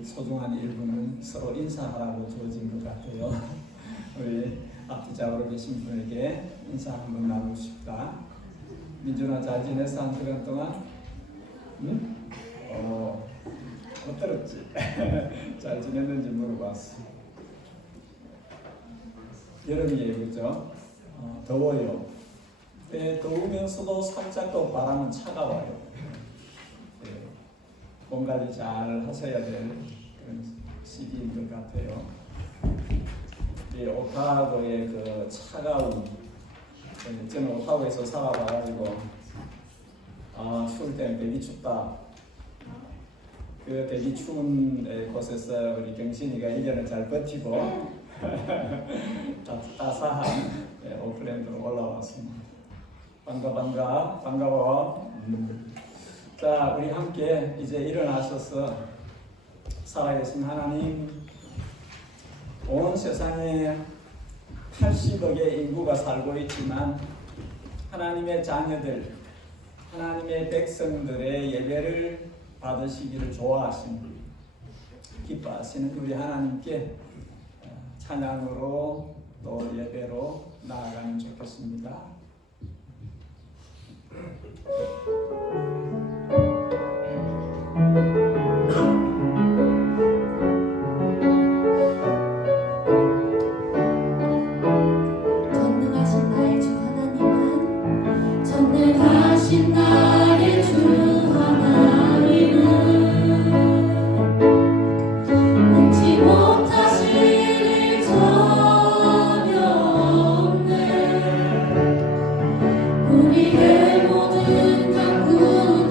우리 소중한 1분은 서로 인사하라고 주어진 것 같아요. 우리 앞뒤좌우로 계신 분에게 인사 한번 나누고 싶다. 민준아, 잘 지냈어? 한 시간 동안? 응? 어떨었지? 잘 지냈는지 물어봤어. 여름이에요, 그죠? 더워요. 더우면서도 살짝 또 바람은 차가워요. 몸 관리 잘 하셔야 될 그런 시기인 것 같아요. 이 오타고의 그 차가운, 저는 오타고에서 살아봐가지고 추울 때는 되게 춥다. 그 되게 추운 곳에서 우리 경신이가 1년을 잘 버티고 따사한 오클랜드로 올라왔습니다. 반가워. 자, 우리 함께 이제 일어나셔서 살아계신 하나님, 온 세상에 80억의 인구가 살고 있지만 하나님의 자녀들, 하나님의 백성들의 예배를 받으시기를 좋아하시는, 기뻐하시는 우리 하나님께 찬양으로 또 예배로 나아가면 좋겠습니다. 전능하신 나의 주 하나님은 능치 못하실 일 전혀 없네. 우리의 모든 강군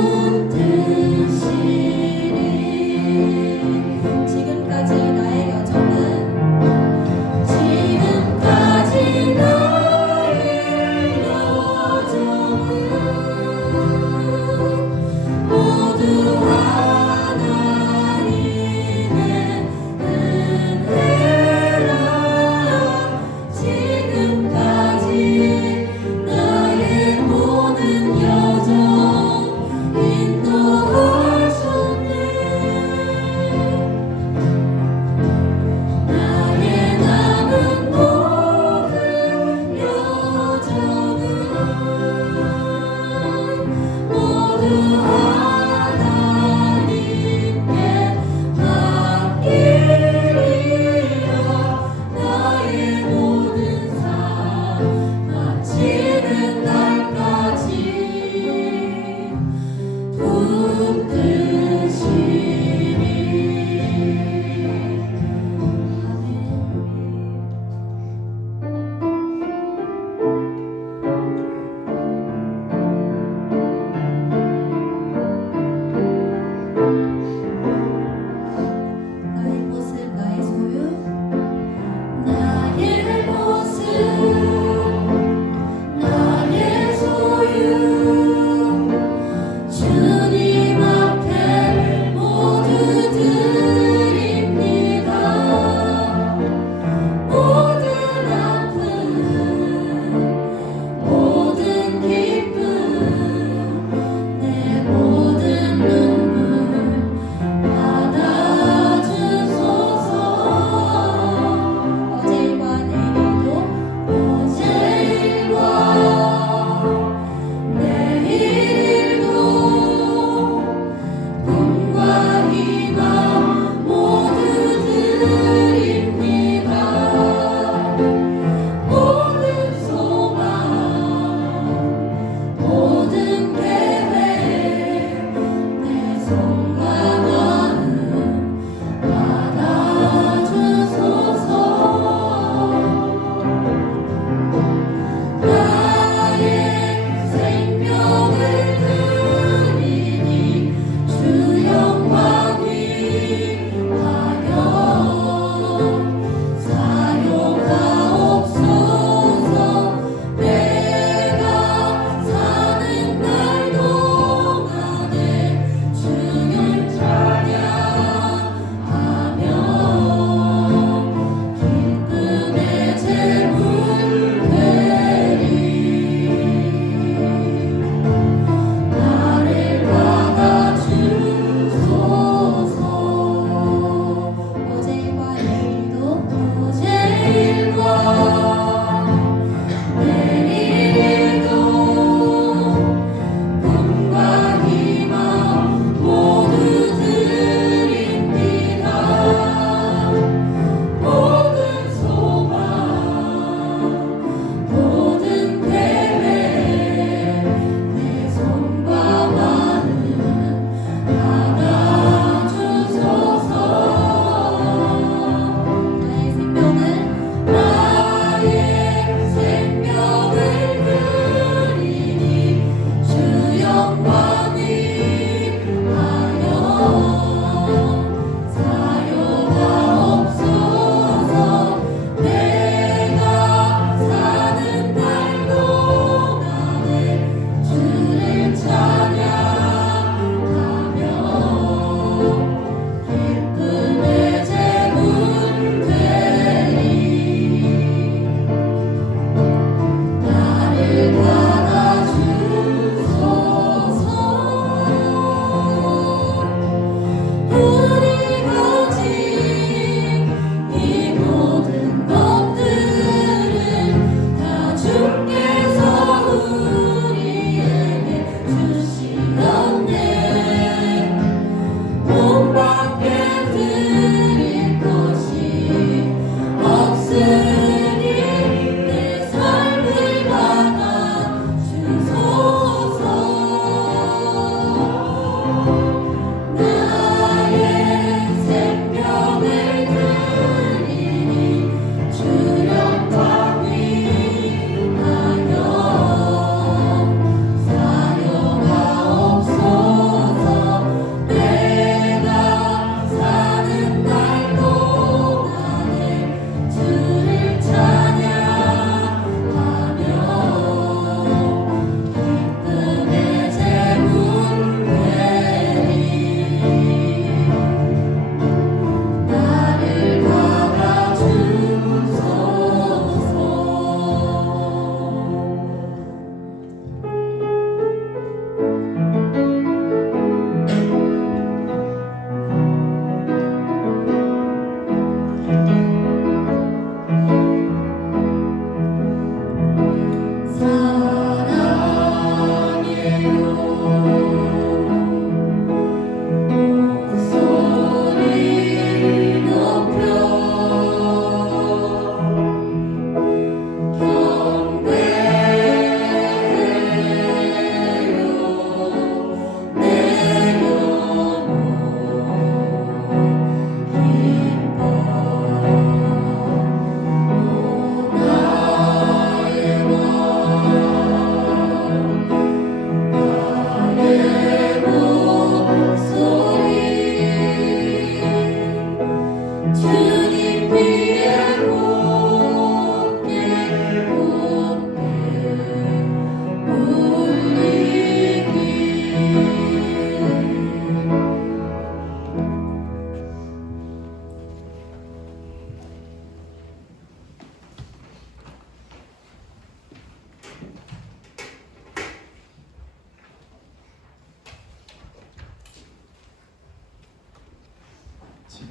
붙드시리. 지금까지 나의 여정은 지금까지 나의 여정은 모두 하나님의 은혜라. 지금까지 나의 모든 여정 있는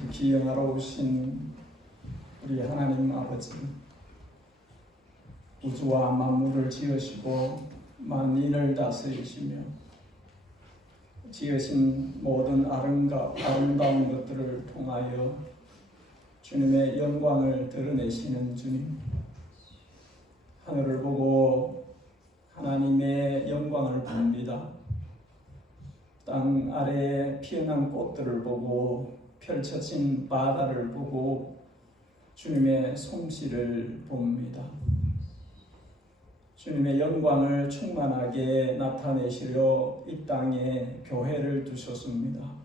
기영하로우신 우리 하나님 아버지, 우주와 만물을 지으시고 만인을 다스리시며 지으신 모든 아름다운 것들을 통하여 주님의 영광을 드러내시는 주님, 하늘을 보고 하나님의 영광을 봅니다. 땅 아래에 피어난 꽃들을 보고 펼쳐진 바다를 보고 주님의 솜씨를 봅니다. 주님의 영광을 충만하게 나타내시려 이 땅에 교회를 두셨습니다.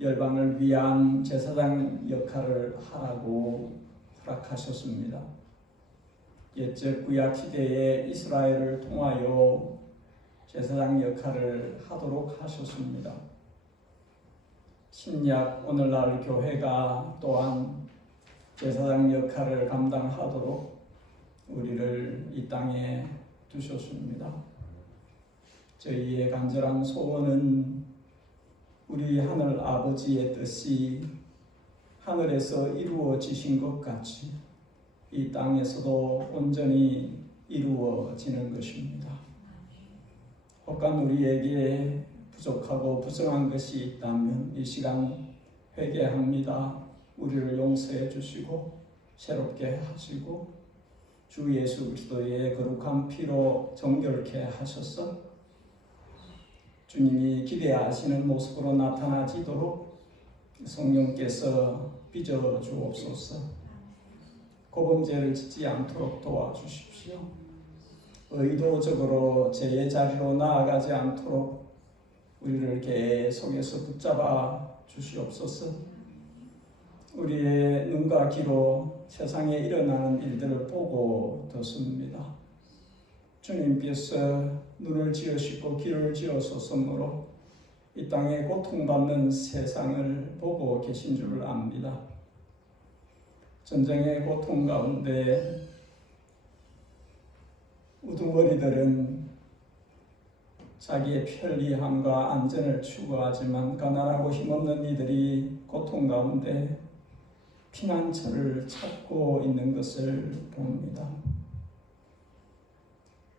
열방을 위한 제사장 역할을 하라고 허락하셨습니다. 옛적 구약 시대에 이스라엘을 통하여 제사장 역할을 하도록 하셨습니다. 신약 오늘날 교회가 또한 제사장 역할을 감당하도록 우리를 이 땅에 두셨습니다. 저희의 간절한 소원은 우리 하늘 아버지의 뜻이 하늘에서 이루어지신 것 같이 이 땅에서도 온전히 이루어지는 것입니다. 혹간 우리에게 부족하고 부정한 것이 있다면 이 시간 회개합니다. 우리를 용서해 주시고 새롭게 하시고 주 예수 그리스도의 거룩한 피로 정결케 하셔서 주님이 기대하시는 모습으로 나타나지도록 성령께서 빚어 주옵소서. 고범죄를 짓지 않도록 도와주십시오. 의도적으로 죄의 자리로 나아가지 않도록 우리를 계속해서 붙잡아 주시옵소서. 우리의 눈과 귀로 세상에 일어나는 일들을 보고 듣습니다. 주님께서 눈을 지으시고 귀를 지으셨으므로 이 땅에 고통받는 세상을 보고 계신 줄 압니다. 전쟁의 고통 가운데 우두머리들은 자기의 편리함과 안전을 추구하지만 가난하고 힘없는 이들이 고통 가운데 피난처를 찾고 있는 것을 봅니다.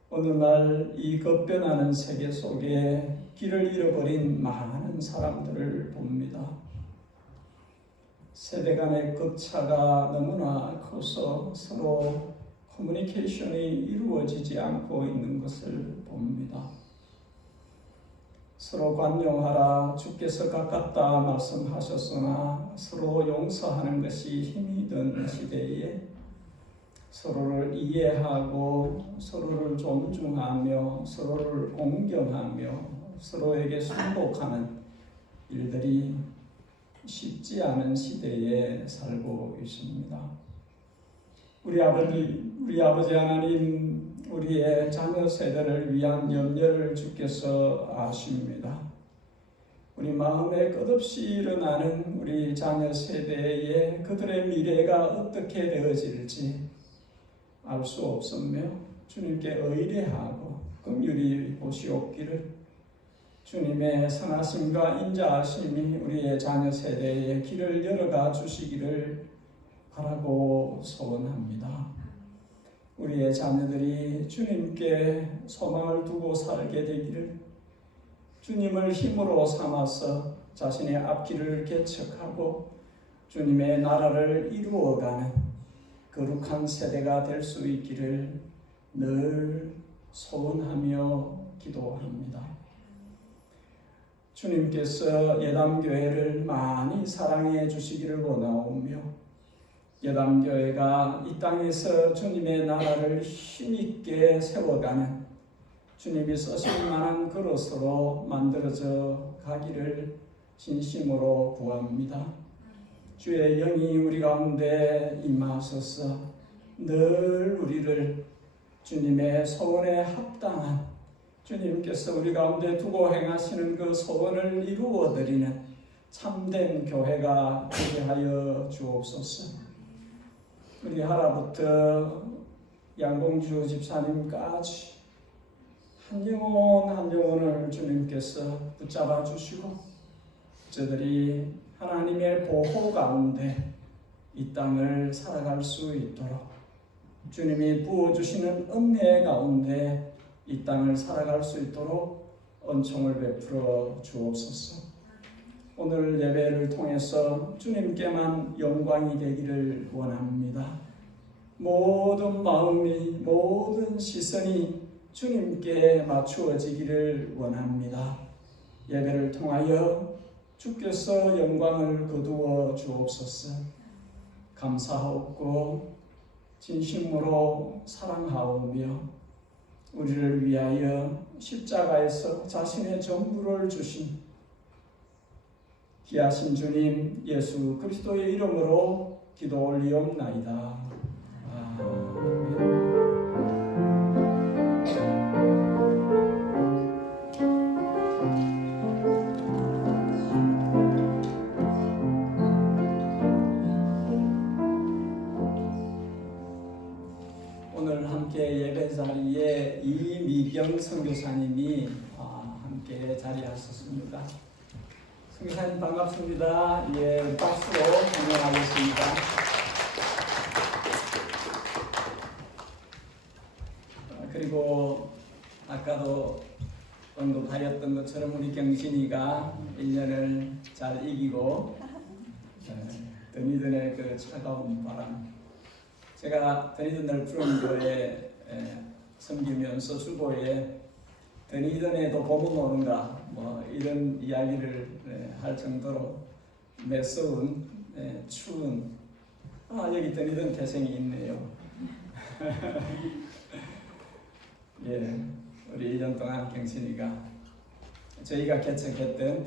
오늘날 이 급변하는 세계 속에 길을 잃어버린 많은 사람들을 봅니다. 세대 간의 급차가 너무나 커서 서로 커뮤니케이션이 이루어지지 않고 있는 것을 봅니다. 서로 관용하라 주께서 가깝다 말씀하셨으나 서로 용서하는 것이 힘이 든 시대에 서로를 이해하고 서로를 존중하며 서로를 공경하며 서로에게 순복하는 일들이 쉽지 않은 시대에 살고 있습니다. 우리 아버지 하나님, 우리의 자녀 세대를 위한 염려를 주께서 아십니다. 우리 마음에 끝없이 일어나는 우리 자녀 세대의 그들의 미래가 어떻게 되어질지 알 수 없으며 주님께 의뢰하고 긍휼히 보시옵기를 주님의 선하심과 인자하심이 우리의 자녀 세대의 길을 열어가 주시기를 바라고 소원합니다. 우리의 자녀들이 주님께 소망을 두고 살게 되기를 주님을 힘으로 삼아서 자신의 앞길을 개척하고 주님의 나라를 이루어가는 거룩한 세대가 될 수 있기를 늘 소원하며 기도합니다. 주님께서 예담교회를 많이 사랑해 주시기를 원하오며 예담교회가 이 땅에서 주님의 나라를 힘있게 세워가는 주님이 쓰실 만한 그릇으로 만들어져 가기를 진심으로 구합니다. 주의 영이 우리 가운데 임하소서 늘 우리를 주님의 소원에 합당한 주님께서 우리 가운데 두고 행하시는 그 소원을 이루어드리는 참된 교회가 되게 하여 주옵소서. 우리 하나부터 양공주 집사님까지 한 영혼 한 영혼을 주님께서 붙잡아 주시고 저들이 하나님의 보호 가운데 이 땅을 살아갈 수 있도록 주님이 부어주시는 은혜 가운데 이 땅을 살아갈 수 있도록 은총을 베풀어 주옵소서. 오늘 예배를 통해서 주님께만 영광이 되기를 원합니다. 모든 마음이 모든 시선이 주님께 맞추어지기를 원합니다. 예배를 통하여 주께서 영광을 거두어 주옵소서. 감사하고 진심으로 사랑하오며 우리를 위하여 십자가에서 자신의 전부를 주신 귀하신 주님 예수 그리스도의 이름으로 기도 올리옵나이다. 아멘. 오늘 함께 예배 자리에 이미경 선교사님이 함께 자리하셨습니다. 선교사님 반갑습니다. 예, 박수로 환영하겠습니다. 그리고 아까도 언급하였던 것처럼 우리 경신이가 1년을 잘 이기고 드니든의 그 차가운 바람, 제가 드니든 널푸른 교회에 섬기면서 주보에 드니든에도 봄은 오는가 뭐 이런 이야기를 할 정도로 매서운 추운 여기 드니든 태생이 있네요. 예, 우리 1년 동안 경신이가 저희가 개척했던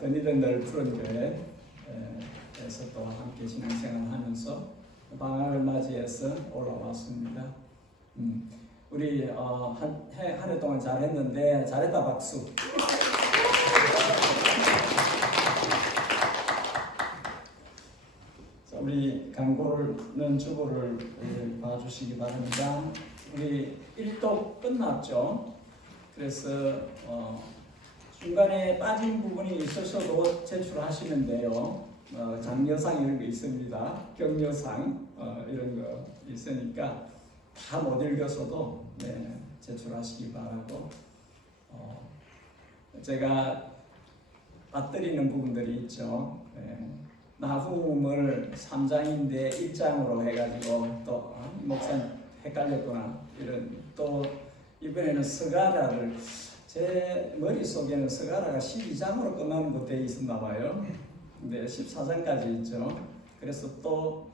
드니든 널푸른 교회에서 또 함께 신앙생활하면서 방학을 맞이해서 올라왔습니다. 우리 한 해 동안 잘했는데 잘했다 박수. 자, 우리 강고는 주보를 봐주시기 바랍니다. 우리 1도 끝났죠. 그래서 중간에 빠진 부분이 있으셔도 제출하시면 장려상 이런 거 있습니다. 격려상 이런 거 있으니까 다 못 읽어서도 제출하시기 바라고, 제가 빠뜨리는 부분들이 있죠. 나훔을 3장인데 1장으로 해가지고 또 목사님 헷갈렸구나 이런, 또 이번에는 스가랴를 제 머릿속에는 스가랴가 12장으로 끝나는 거 되어 있었나 봐요. 근데 14장까지 있죠. 그래서 또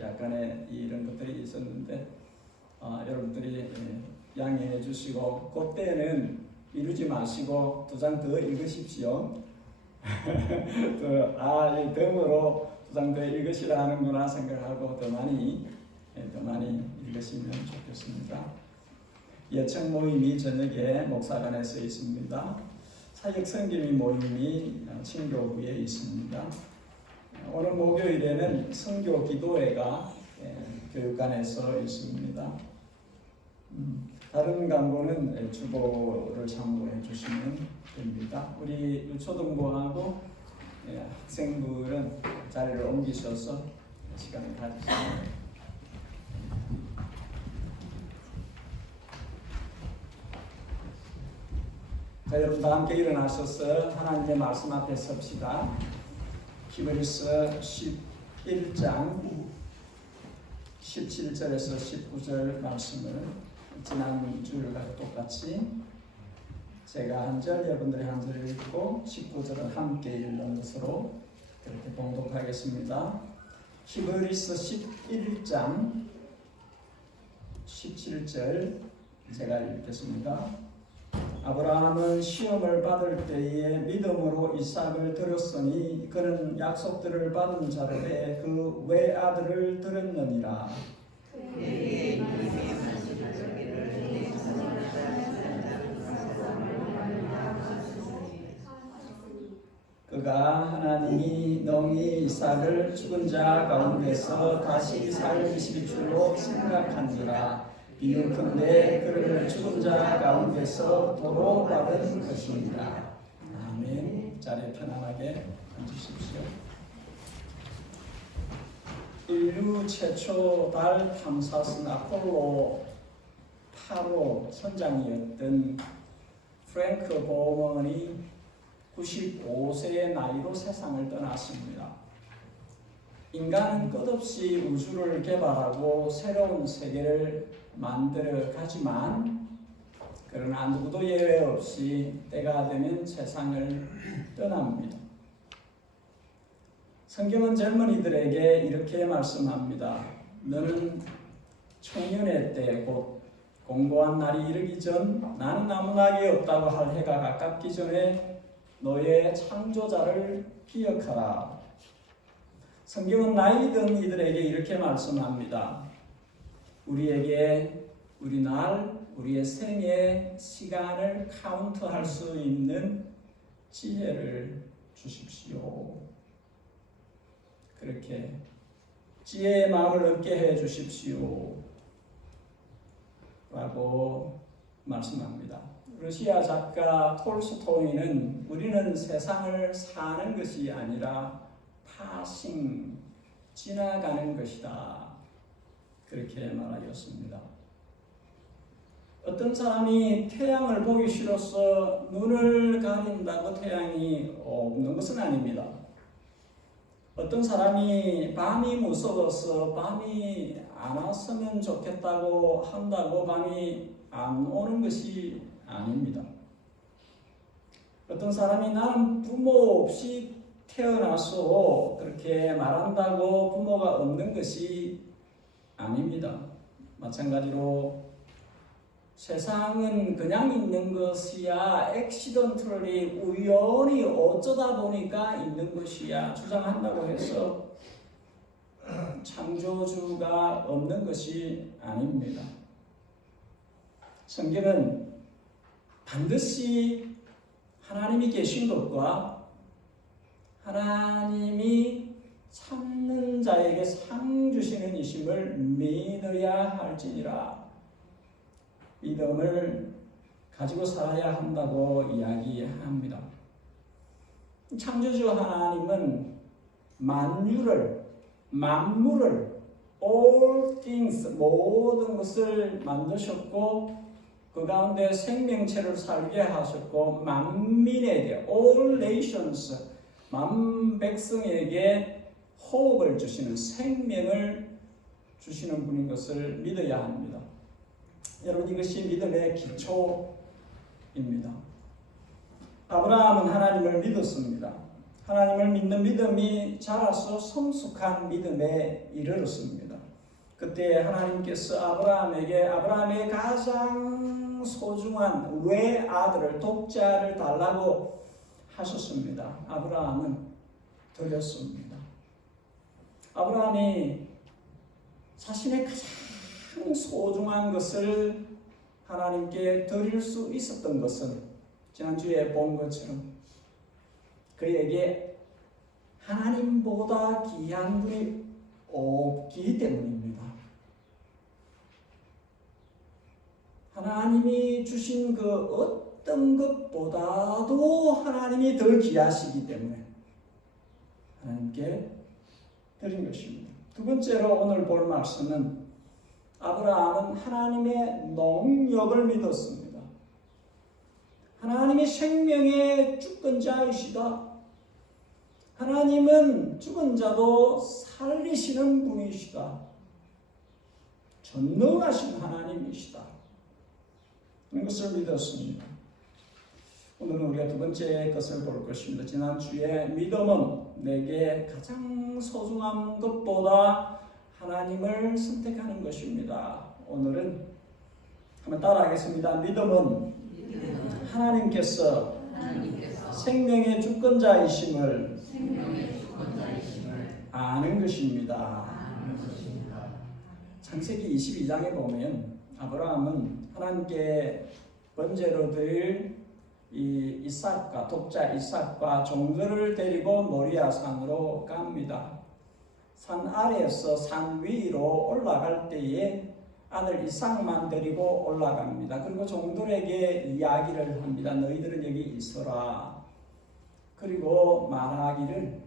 약간의 이런 것들이 있었는데 여러분들이 양해해 주시고 그때는 미루지 마시고 2장 더 읽으십시오. 이 덤으로 2장 더 읽으시라 하는구나 생각하고 더 많이 읽으시면 좋겠습니다. 예청 모임이 저녁에 목사관에서 있습니다. 사역 성김이 모임이 친교부에 있습니다. 오늘 목요일에는 선교 기도회가 교육관에서 있습니다. 다른 광고는 주보를 참고해 주시면 됩니다. 우리 유초등부하고 학생부는 자리를 옮기셔서 시간을 가지시면 자, 여러분 다 함께 일어나셔서 하나님의 말씀 앞에 섭시다. 히브리서 11장 17절에서 19절 말씀을 지난 주일과 똑같이 제가 한 절, 여러분들이 한 절 읽고 19절은 함께 읽는 것으로 그렇게 봉독하겠습니다. 히브리서 11장 17절 제가 읽겠습니다. 아브라함은 시험을 받을 때에 믿음으로 이삭을 드렸으니 그는 약속들을 받은 자들의 그 외아들을 드렸느니라. 그가 하나님이 능히 이삭을 죽은 자 가운데서 다시 살리실 줄로 생각한지라. 비유컨대 그를 죽은 자 가운데서 도로 받은 것입니다. 아멘. 자리에 편안하게 앉으십시오. 인류 최초 달 탐사선 아폴로 8호 선장이었던 프랭크 보먼이 95세의 나이로 세상을 떠났습니다. 인간은 끝없이 우주를 개발하고 새로운 세계를 만들어 가지만 그러나 누구도 예외 없이 때가 되면 세상을 떠납니다. 성경은 젊은이들에게 이렇게 말씀합니다. 너는 청년의 때 곧 공고한 날이 이르기 전 나는 아무 낙이 없다고 할 해가 가깝기 전에 너의 창조자를 기억하라. 성경은 나이 든 이들에게 이렇게 말씀합니다. 우리에게 우리 날, 우리의 생애 시간을 카운트할 수 있는 지혜를 주십시오. 그렇게 지혜의 마음을 얻게 해 주십시오. 라고 말씀합니다. 러시아 작가 톨스토이는 우리는 세상을 사는 것이 아니라 파싱, 지나가는 것이다. 그렇게 말하였습니다. 어떤 사람이 태양을 보기 싫어서 눈을 가린다고 태양이 없는 것은 아닙니다. 어떤 사람이 밤이 무서워서 밤이 안 왔으면 좋겠다고 한다고 밤이 안 오는 것이 아닙니다. 어떤 사람이 나는 부모 없이 태어나서 그렇게 말한다고 부모가 없는 것이 아닙니다. 마찬가지로 세상은 그냥 있는 것이야 액시던틀리 우연히 어쩌다 보니까 있는 것이야 주장한다고 해서 창조주가 없는 것이 아닙니다. 성경은 반드시 하나님이 계신 것과 하나님이 찾는 자에게 상 주시는 이심을 믿어야 할지니라. 믿음을 가지고 살아야 한다고 이야기합니다. 창조주 하나님은 만물을 all things 모든 것을 만드셨고 그 가운데 생명체를 살게 하셨고 만민에게 all nations 만 백성에게 호흡을 주시는 생명을 주시는 분인 것을 믿어야 합니다. 여러분 이것이 믿음의 기초입니다. 아브라함은 하나님을 믿었습니다. 하나님을 믿는 믿음이 자라서 성숙한 믿음에 이르렀습니다. 그때 하나님께서 아브라함의 가장 소중한 외아들을 독자를 달라고 하셨습니다. 아브라함은 드렸습니다. 아브라함이 자신의 가장 소중한 것을 하나님께 드릴 수 있었던 것은 지난주에 본 것처럼 그에게 하나님보다 귀한 분이 없기 때문입니다. 하나님이 주신 그 어떤 것보다도 하나님이 더 귀하시기 때문에 하나님께 드린 것입니다. 두 번째로 오늘 볼 말씀은 아브라함은 하나님의 능력을 믿었습니다. 하나님이 생명의 주권자이시다. 하나님은 죽은 자도 살리시는 분이시다. 전능하신 하나님이시다. 이것을 믿었습니다. 오늘은 우리가 두 번째 것을 볼 것입니다. 지난주에 믿음은 내게 가장 소중한 것보다 하나님을 선택하는 것입니다. 오늘은 한번 따라하겠습니다. 믿음은 하나님께서 생명의 주권자이심을 아는 것입니다. 창세기 22장에 보면 아브라함은 하나님께 번제로 드릴 이 이삭과 독자 이삭과 종들을 데리고 모리아 산으로 갑니다. 산 아래에서 산 위로 올라갈 때에 아들 이삭만 데리고 올라갑니다. 그리고 종들에게 이야기를 합니다. 너희들은 여기 있어라. 그리고 말하기를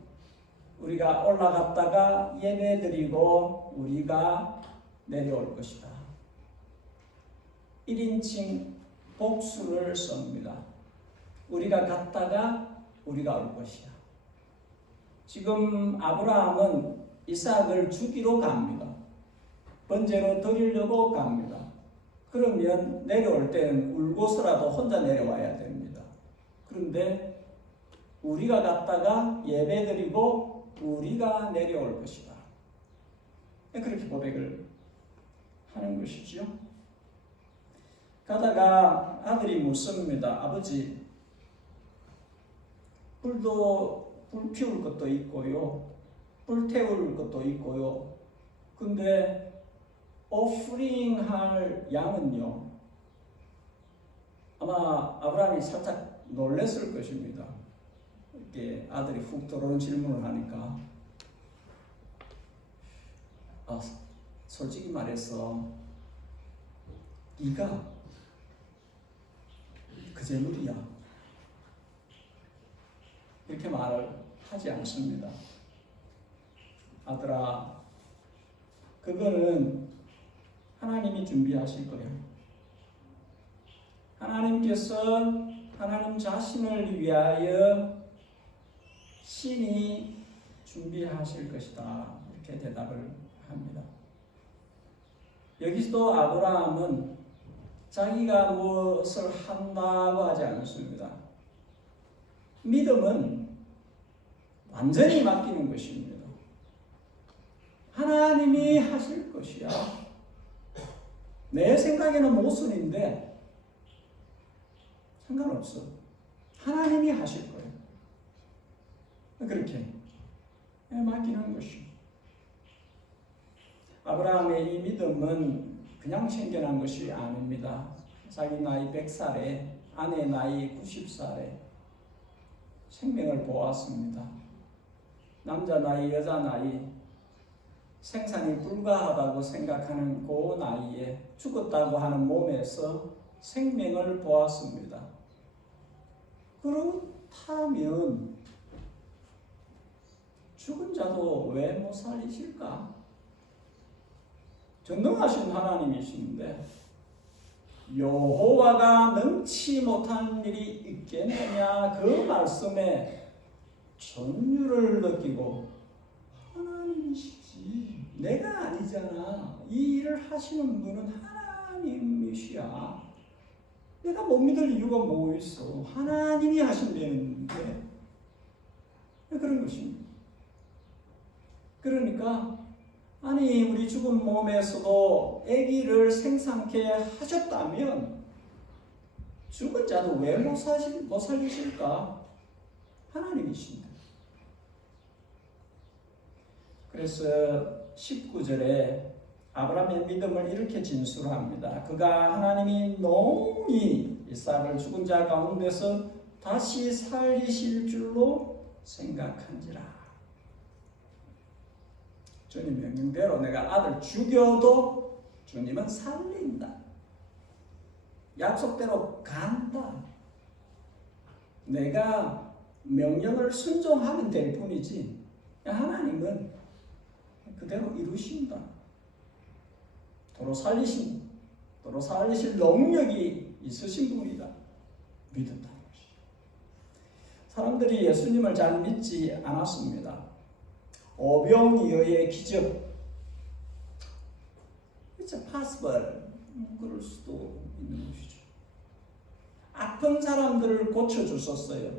우리가 올라갔다가 예배드리고 우리가 내려올 것이다. 1인칭 복수를 씁니다. 우리가 갔다가 우리가 올 것이야. 지금 아브라함은 이삭을 주기로 갑니다. 번제로 드리려고 갑니다. 그러면 내려올 때는 울고서라도 혼자 내려와야 됩니다. 그런데 우리가 갔다가 예배드리고 우리가 내려올 것이다. 그렇게 고백을 하는 것이죠. 가다가 아들이 묻습니다. 아버지, 불 피울 것도 있고요. 불 태울 것도 있고요. 근데 오프링 할 양은요. 아마 아브라함이 살짝 놀랐을 것입니다. 이렇게 아들이 훅 들어오는 질문을 하니까 솔직히 말해서 네가 그 재물이야. 이렇게 말을 하지 않습니다. 아들아, 그거는 하나님이 준비하실 거예요. 하나님께서 하나님 자신을 위하여 신이 준비하실 것이다. 이렇게 대답을 합니다. 여기서도 아브라함은 자기가 무엇을 한다고 하지 않습니다. 믿음은 완전히 맡기는 것입니다. 하나님이 하실 것이야. 내 생각에는 모순인데 상관없어. 하나님이 하실 거예요. 그렇게 맡기는 것입니다. 아브라함의 이 믿음은 그냥 생겨난 것이 아닙니다. 자기 나이 100살에 아내 나이 90살에 생명을 보았습니다. 남자 나이, 여자 나이, 생산이 불가하다고 생각하는 그 나이에 죽었다고 하는 몸에서 생명을 보았습니다. 그렇다면 죽은 자도 왜 못 살리실까? 전능하신 하나님이신데 여호와가 능치 못한 일이 있겠느냐, 그 말씀에 전율을 느끼고 하나님이시지 내가 아니잖아. 이 일을 하시는 분은 하나님이시야. 내가 못 믿을 이유가 뭐 있어. 하나님이 하신다는데. 그런 것입니다. 그러니까 아니 우리 죽은 몸에서도 아기를 생산케 하셨다면 죽은 자도 왜 못 살리실까? 하나님이십니다. 그래서 19절에 아브라함의 믿음을 이렇게 진술합니다. 그가 하나님이 농히 이삭을 죽은 자 가운데서 다시 살리실 줄로 생각한지라. 주님 명령대로 내가 아들 죽여도 주님은 살린다. 약속대로 간다. 내가 명령을 순종하면 될 뿐이지 하나님은 그대로 이루신다. 도로 살리실 능력이 있으신 분이다. 믿었다는 것이. 사람들이 예수님을 잘 믿지 않았습니다. 오병이어의 기적, It's possible. 그럴 수도 있는 것이죠. 아픈 사람들을 고쳐주셨어요.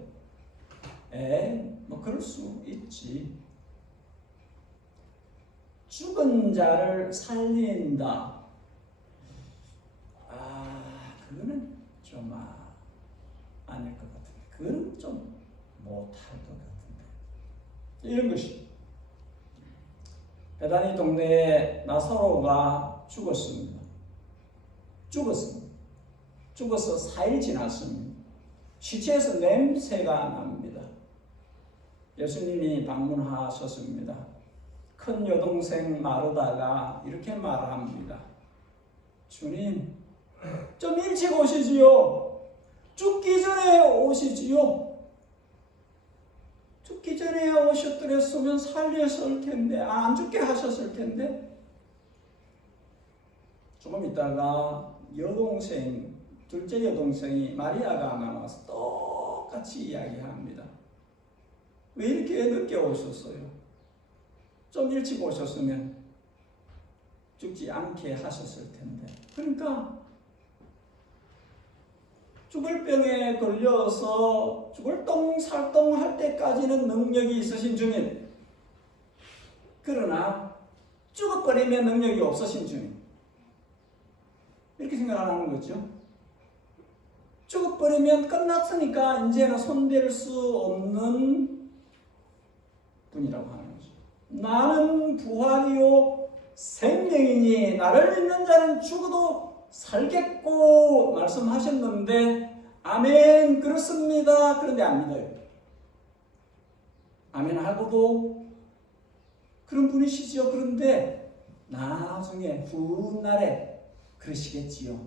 뭐 그럴 수 있지. 죽은 자를 살린다. 그거는 좀 아닐 것 같은데. 그건 좀 못할 것 같은데. 이런 것이. 베다니 동네에 나사로가 죽었습니다. 죽어서 4일 지났습니다. 시체에서 냄새가 납니다. 예수님이 방문하셨습니다. 큰 여동생 마르다가 이렇게 말합니다. 주님, 좀 일찍 오시지요. 죽기 전에 오시지요. 죽기 전에 오셨더랬으면 살렸을 텐데, 안 죽게 하셨을 텐데. 조금 있다가 여동생, 둘째 여동생이 마리아가 나와서 똑같이 이야기합니다. 왜 이렇게 늦게 오셨어요? 좀 일찍 오셨으면 죽지 않게 하셨을 텐데. 그러니까 죽을 병에 걸려서 죽을 똥살똥할 때까지는 능력이 있으신 주님, 그러나 죽어버리면 능력이 없으신 주님, 이렇게 생각하는 거죠. 죽어버리면 끝났으니까 이제는 손댈 수 없는 분이라고 하는 거죠. 나는 부활이요 생명이니 나를 믿는 자는 죽어도 살겠고 말씀하셨는데, 아멘 그렇습니다. 그런데 안 믿어요. 아멘 하고도 그런 분이시죠. 그런데 나중에 훗날에 그러시겠지요.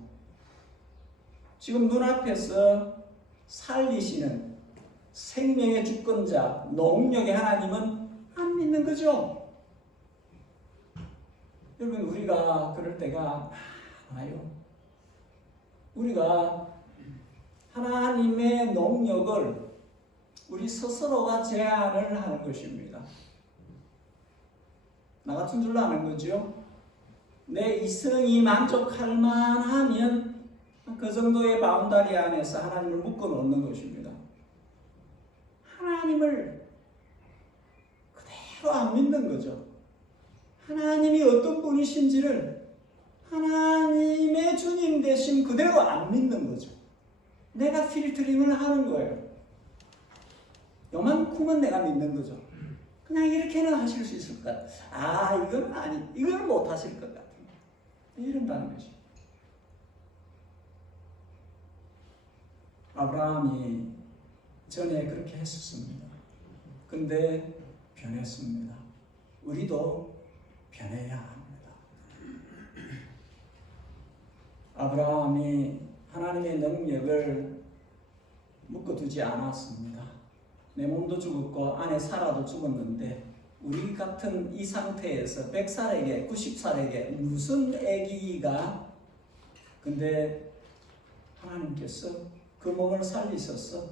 지금 눈앞에서 살리시는 생명의 주권자, 농력의 하나님은 안 믿는 거죠. 여러분, 우리가 그럴 때가 많아요. 우리가 하나님의 농력을 우리 스스로가 제한을 하는 것입니다. 나 같은 줄로 아는 거죠. 내 이성이 만족할 만하면 그 정도의 바운다리 안에서 하나님을 묶어 놓는 것입니다. 하나님을 그대로 안 믿는 거죠. 하나님이 어떤 분이신지를 하나님의 주님 되심 그대로 안 믿는 거죠. 내가 필터링을 하는 거예요. 요만큼은 내가 믿는 거죠. 그냥 이렇게는 하실 수 있을 것 같아요. 아, 이건 아니, 이건 못 하실 것 같아요. 이런다는 것이. 아브라함이 전에 그렇게 했었습니다. 근데 변했습니다. 우리도 변해야 합니다. 아브라함이 하나님의 능력을 묶어두지 않았습니다. 내 몸도 죽었고 아내 사라도 죽었는데 우리 같은 이 상태에서 100살에게 90살에게 무슨 아기가, 근데 하나님께서 그 몸을 살리셔서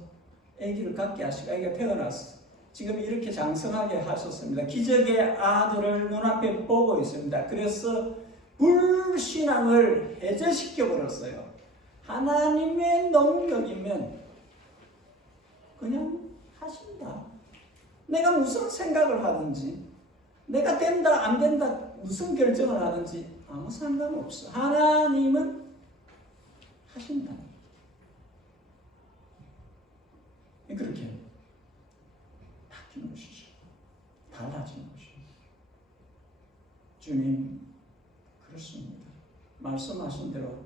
아기를 갖게 하시고 아기가 태어났어. 지금 이렇게 장성하게 하셨습니다. 기적의 아들을 눈앞에 보고 있습니다. 그래서 불신앙을 해제시켜 버렸어요. 하나님의 능력이면 그냥 하신다. 내가 무슨 생각을 하든지, 내가 된다 안 된다 무슨 결정을 하든지 아무 상관없어. 하나님은 하신다. 그렇게 바뀐 것이죠. 달라진 것이죠. 주님, 그렇습니다. 말씀하신 대로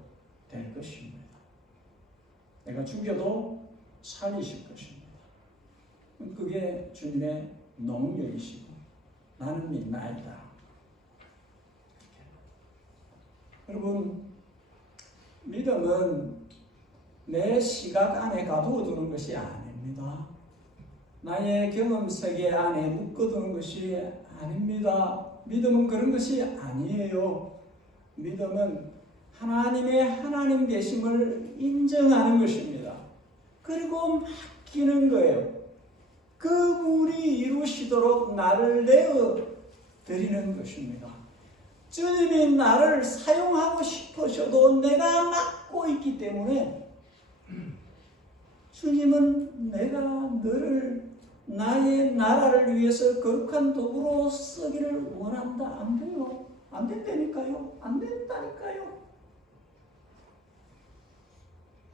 될 것입니다. 내가 죽여도 살리실 것입니다. 그게 주님의 능력이시고 나는 믿나이다. 여러분, 믿음은 내 시각 안에 가두어두는 것이 아닙니다. 나의 경험 세계 안에 묶어두는 것이 아닙니다. 믿음은 그런 것이 아니에요. 믿음은 하나님의 하나님 되심을 인정하는 것입니다. 그리고 맡기는 거예요. 그분이 이루시도록 나를 내어 드리는 것입니다. 주님이 나를 사용하고 싶으셔도 내가 맡고 있기 때문에 주님은 내가 너를 나의 나라를 위해서 거룩한 도구로 쓰기를 원한다. 안 돼요. 안 된다니까요. 안 된다니까요.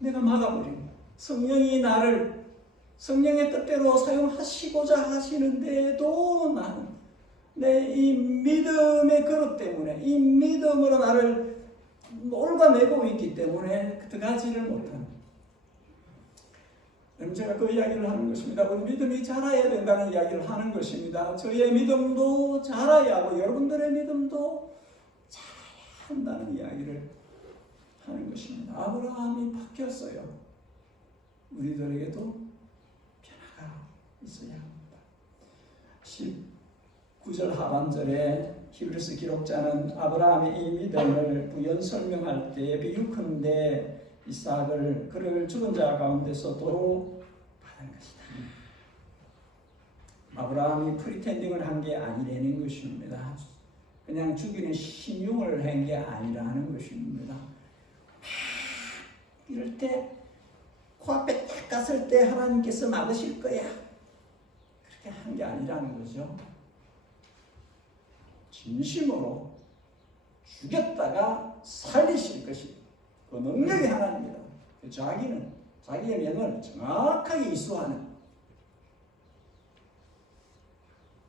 내가 막아버립니다. 성령이 나를 성령의 뜻대로 사용하시고자 하시는데도 나는 내 이 믿음의 그릇 때문에, 이 믿음으로 나를 올가매고 있기 때문에 들어가지를 못하는. 제가 그 이야기를 하는 것입니다. 우리 믿음이 자라야 된다는 이야기를 하는 것입니다. 저의 믿음도 자라야 하고 여러분들의 믿음도 자라야 한다는 이야기를 하는 것입니다. 아브라함이 바뀌었어요. 우리들에게도 변화가 있어야 합니다. 19절 하반절에 히브리서 기록자는 아브라함의 이 믿음을 부연 설명할 때 비유컨대 이삭을 그를 죽은 자 가운데서 도로 받은 것이다. 아브라함이 프리텐딩을 한 게 아니라는 것입니다. 그냥 죽이는 신용을 한 게 아니라는 것입니다. 이럴 때 코앞에 딱 갔을 때 하나님께서 막으실 거야. 그렇게 한 게 아니라는 거죠. 진심으로 죽였다가 살리실 것이 그 능력이 하나님이다. 자기의 명을 정확하게 이수하는,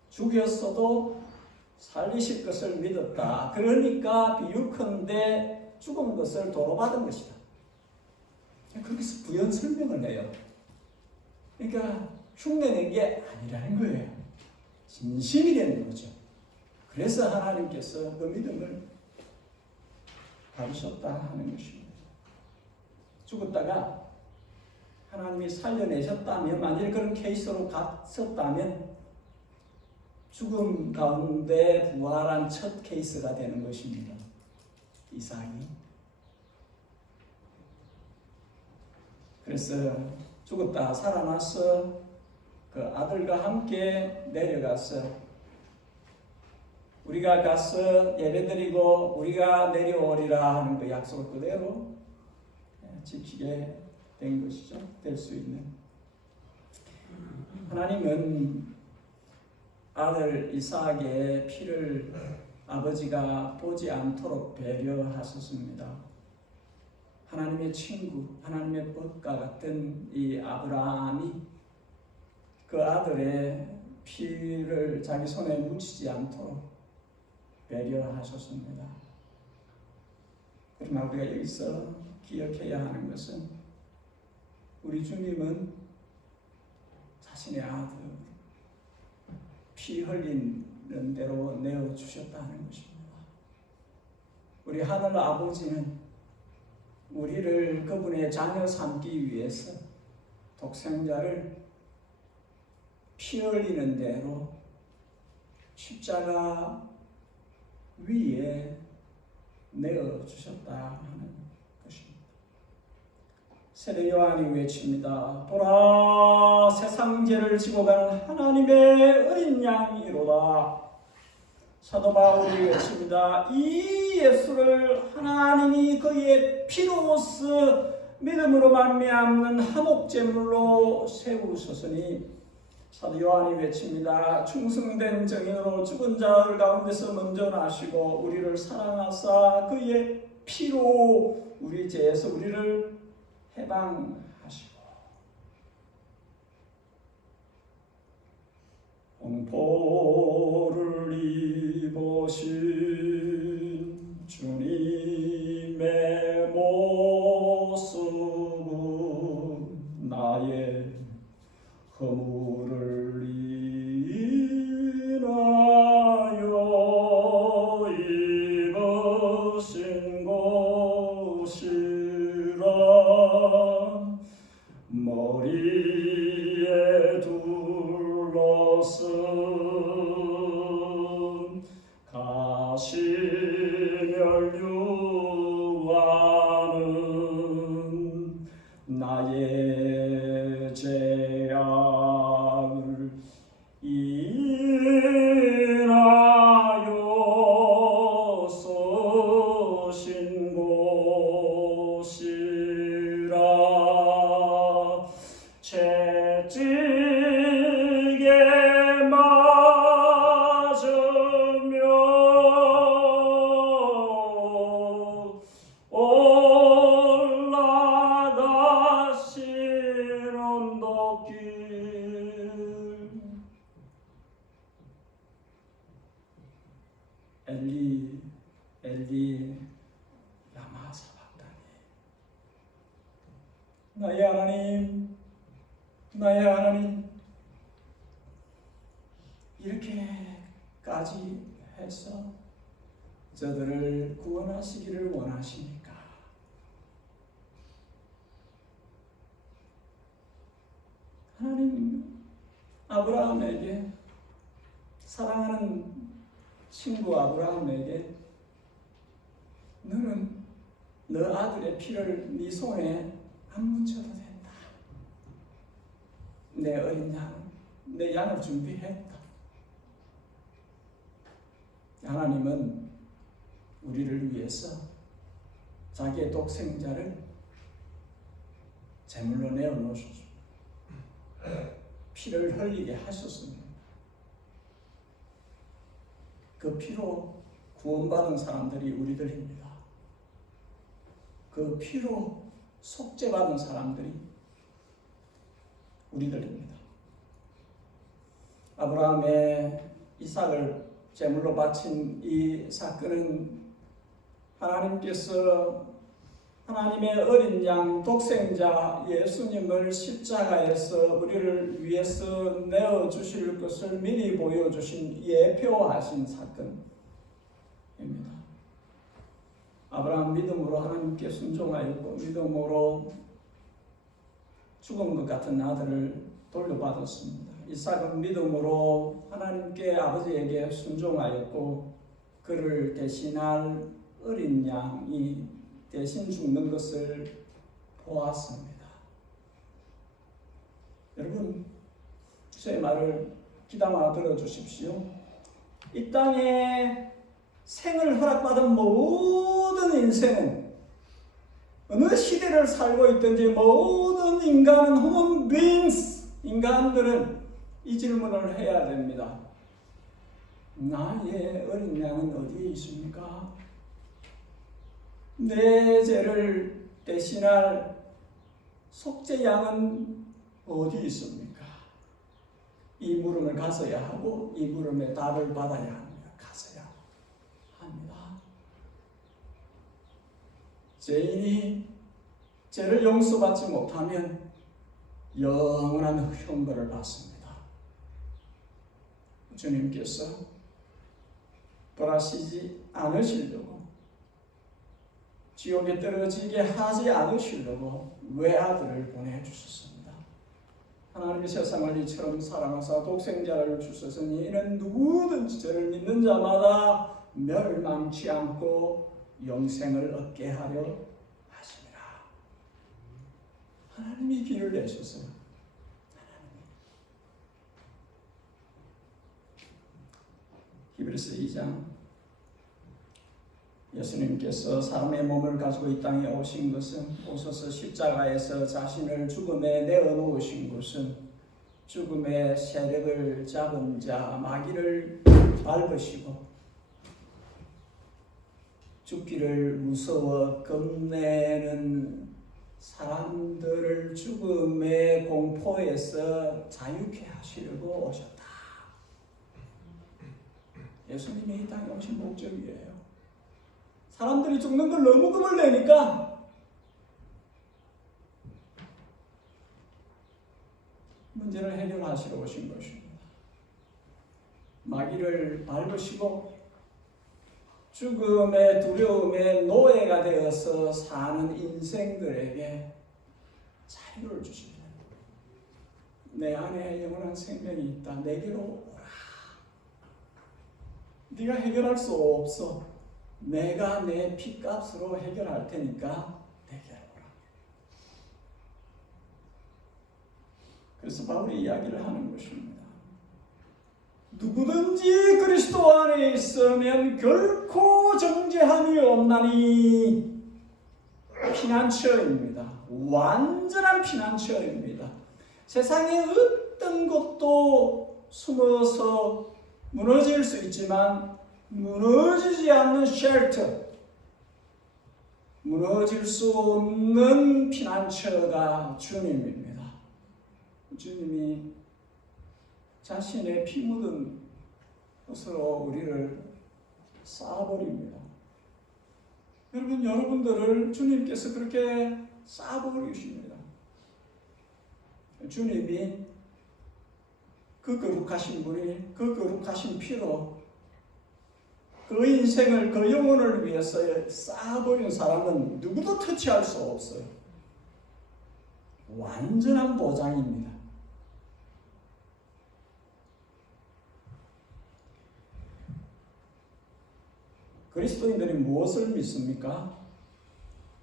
죽였어도 살리실 것을 믿었다. 그러니까 비유컨대 죽은 것을 도로받은 것이다. 거기서 부연 설명을 해요. 그러니까 흉내낸 게 아니라는 거예요. 진심이라는 거죠. 그래서 하나님께서 그 믿음을 받으셨다 하는 것입니다. 죽었다가 하나님이 살려내셨다면, 만일 그런 케이스로 갔었다면 죽음 가운데 부활한 첫 케이스가 되는 것입니다. 이삭이. 그래서 죽었다 살아나서 그 아들과 함께 내려가서 우리가 가서 예배드리고 우리가 내려오리라 하는 그 약속을 그대로 지키게 된 것이죠. 될 수 있는. 하나님은 아들 이삭의 피를 아버지가 보지 않도록 배려하셨습니다. 하나님의 친구, 하나님의 법과 같은 이 아브라함이 그 아들의 피를 자기 손에 묻히지 않도록 배려하셨습니다. 그러나 우리가 여기서 기억해야 하는 것은 우리 주님은 자신의 아들 피 흘리는 대로 내어주셨다는 것입니다. 우리 하늘 아버지는 우리를 그분의 자녀 삼기 위해서 독생자를 피 흘리는 대로 십자가 위에 내어주셨다 하는 것입니다. 세례 요한이 외칩니다. 보라, 세상 죄를 지고 가는 하나님의 어린 양이로다. 사도 바울이 외칩니다. 이 예수를 하나님이 그의 피로서 믿음으로 말미암는 화목제물로 세우셨으니, 사도 요한이 외칩니다. 충성된 정인으로 죽은 자들 가운데서 먼저 나시고 우리를 사랑하사 그의 피로 우리 죄에서 우리를 해방하시고, 공포를 입으신 주님의 모습은 나의 허물을 인하여 입으신 것이라. 머리에 둘러쓴 가시면류하는 나의 죄악을 인하여 쏘신 곳이라. 채찍에 맞으며 올라가신 언덕길. 엘리 엘리 라마 사박다니. 나의 하나님, 나의 하나님, 이렇게까지 해서 저들을 구원하시기를 원하십니까? 하나님 아브라함에게 사랑하는 친구 아브라함에게 너는 너 아들의 피를 네 손에 안 묻혀도 된다. 내 어린 양, 내 양을 준비했다. 하나님은 우리를 위해서 자기의 독생자를 제물로 내어놓으셨습니다. 피를 흘리게 하셨습니다. 그 피로 구원받은 사람들이 우리들입니다. 그 피로 속죄받은 사람들이 우리들입니다. 아브라함의 이삭을 제물로 바친 이 사건은 하나님께서 하나님의 어린 양 독생자 예수님을 십자가에서 우리를 위해서 내어주실 것을 미리 보여주신 예표하신 사건입니다. 아브라함 믿음으로 하나님께 순종하였고 믿음으로 죽은 것 같은 아들을 돌려받았습니다. 이삭은 믿음으로 하나님께 아버지에게 순종하였고 그를 대신할 어린 양이 대신 죽는 것을 보았습니다. 여러분, 제 말을 귀담아 들어주십시오. 이 땅에 생을 허락받은 모든 인생은 어느 시대를 살고 있든지 모든 인간은 human beings, 인간들은 이 질문을 해야 됩니다. 나의 어린 양은 어디에 있습니까? 내 죄를 대신할 속죄 양은 어디 있습니까? 이 물음을 가져야 하고 이 물음에 답을 받아야 합니다. 가져야 합니다. 죄인이 죄를 용서받지 못하면 영원한 형벌을 받습니다. 주님께서 돌아서지 않으시려고 지옥에 떨어지게 하지 않으시려고 외아들을 보내주셨습니다. 하나님의 세상을 이처럼 사랑하사 독생자를 주셨으니 이는 누구든지 저를 믿는 자마다 멸망치 않고 영생을 얻게 하려 하심이라. 하나님이 길을 내셨어요. 히브리서 2장 예수님께서 사람의 몸을 가지고 이 땅에 오신 것은 오셔서 십자가에서 자신을 죽음에 내어놓으신 것은 죽음의 세력을 잡은 자 마귀를 밟으시고 죽기를 무서워 겁내는 사람들을 죽음의 공포에서 자유케 하시려고 오셨다. 예수님이 이 땅에 오신 목적이에요. 사람들이 죽는 걸 너무 겁을 내니까 문제를 해결하시러 오신 것입니다. 마귀를 밟으시고 죽음의 두려움의 노예가 되어서 사는 인생들에게 자유를 주시죠. 내 안에 영원한 생명이 있다. 내게로 오라. 네가 해결할 수 없어. 내가 내 피값으로 해결할 테니까 내게로 오라. 그래서 바울이 이야기를 하는 것입니다. 누구든지 그리스도 안에 있으면 결코 정죄함이 없나니. 피난처입니다. 완전한 피난처입니다. 세상에 어떤 것도 숨어서 무너질 수 있지만 무너지지 않는 쉘터, 무너질 수 없는 피난처가 주님입니다. 주님이 자신의 피 묻은 것으로 우리를 쌓아버립니다. 여러분, 여러분들을 주님께서 그렇게 쌓아버리십니다. 주님이 그 거룩하신 분이 그 거룩하신 피로 그 인생을, 그 영혼을 위해서 쌓아버린 사람은 누구도 터치할 수 없어요. 완전한 보장입니다. 그리스도인들이 무엇을 믿습니까?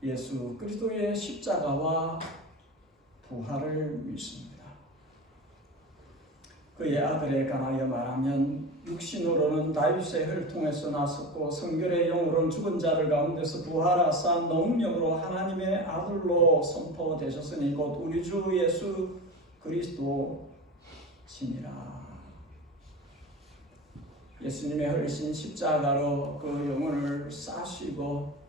예수 그리스도의 십자가와 부활을 믿습니다. 그의 아들에 관하여 말하면 육신으로는 다윗의 혈통에서 나섰고 성결의 영으로는 죽은 자들 가운데서 부활하사 능력으로 하나님의 아들로 선포되셨으니 곧 우리 주 예수 그리스도시니라. 예수님의 흘리신 십자가로 그 영혼을 싸시고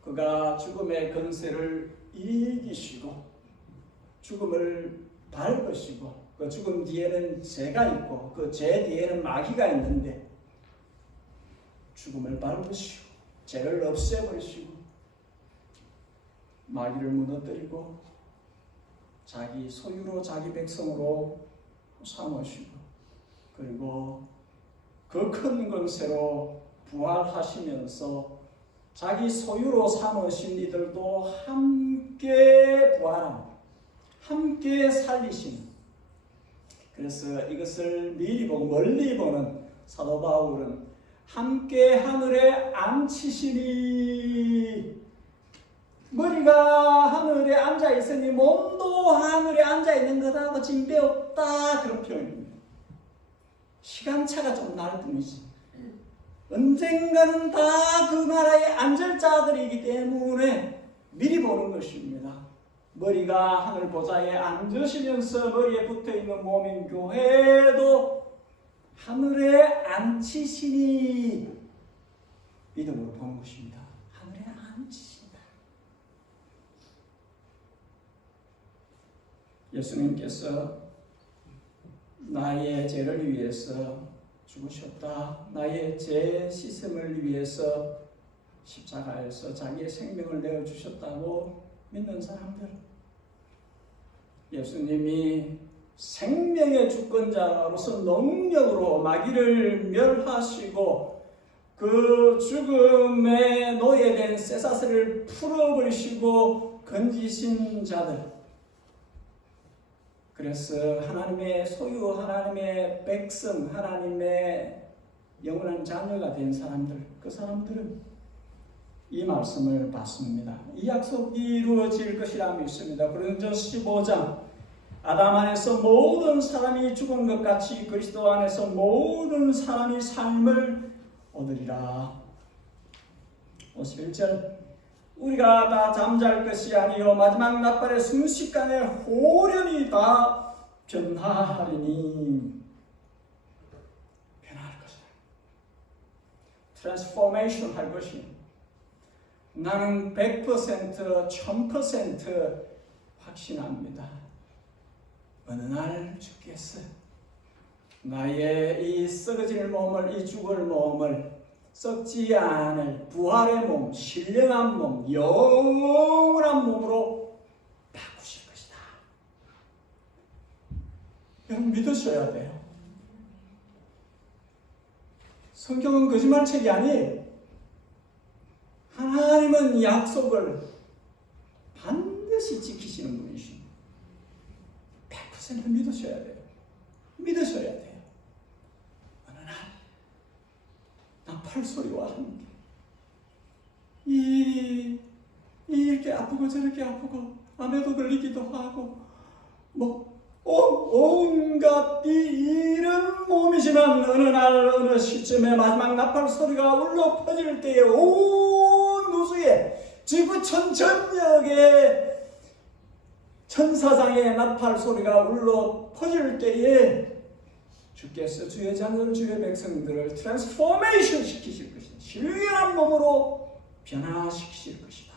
그가 죽음의 권세를 이기시고 죽음을 밟으시고 그 죽음 뒤에는 죄가 있고 그 죄 뒤에는 마귀가 있는데 죽음을 밟으시고 죄를 없애버리시고 마귀를 무너뜨리고 자기 소유로 자기 백성으로 삼으시고 그리고 그 큰 권세로 부활하시면서 자기 소유로 삼으신 이들도 함께 부활함, 함께 살리심. 그래서 이것을 미리 보고 멀리 보는 사도 바울은 함께 하늘에 앉히시니, 머리가 하늘에 앉아 있으니 몸도 하늘에 앉아 있는 것하고 징배 없다, 그런 표현입니다. 시간차가 좀 날 뿐이지 언젠가는 다 그 나라에 앉을 자들이기 때문에 미리 보는 것입니다. 머리가 하늘 보좌에 앉으시면서 머리에 붙어있는 몸인 교회도 하늘에 앉히시니 믿음으로 보는 것입니다. 하늘에 앉히신다. 예수님께서 나의 죄를 위해서 죽으셨다. 나의 죄 씻음을 위해서 십자가에서 자기의 생명을 내어주셨다고 믿는 사람들, 예수님이 생명의 주권자로서 능력으로 마귀를 멸하시고 그 죽음의 노예된 쇠사슬을 풀어버리시고 건지신 자들, 그래서 하나님의 소유, 하나님의 백성, 하나님의 영원한 자녀가 된 사람들, 그 사람들은 이 말씀을 받습니다. 이 약속이 이루어질 것이라 믿습니다. 고린도전서 15장, 아담 안에서 모든 사람이 죽은 것 같이 그리스도 안에서 모든 사람이 삶을 얻으리라. 51절, 우리가 다 잠잘 것이 아니요 마지막 나팔의 순식간에 호련히 다 변화하리니. 변화할 것이다. 트랜스포메이션 할 것이. 나는 100%, 1000% 확신합니다. 어느 날 주께서 나의 이 썩어질 몸을, 이 죽을 몸을 썩지 않을 부활의 몸, 신령한 몸, 영원한 몸으로 바꾸실 것이다. 여러분 믿으셔야 돼요. 성경은 거짓말책이 아니에요. 하나님은 약속을 반드시 지키시는 분이십니다. 100% 믿으셔야 돼요. 믿으셔야 돼요. 어느 날 나팔 소리와 함께 이렇게 아프고 저렇게 아프고 암에도 걸리기도 하고 온갖 이런 몸이지만 어느 날 어느 시점에 마지막 나팔 소리가 울려 퍼질 때에 온 우주에 지구촌 전역에 천사장의 나팔 소리가 울려 퍼질 때에 주께서 주의 자녀들, 주의 백성들을 트랜스포메이션 시키실 것이다. 신령한 몸으로 변화시키실 것이다.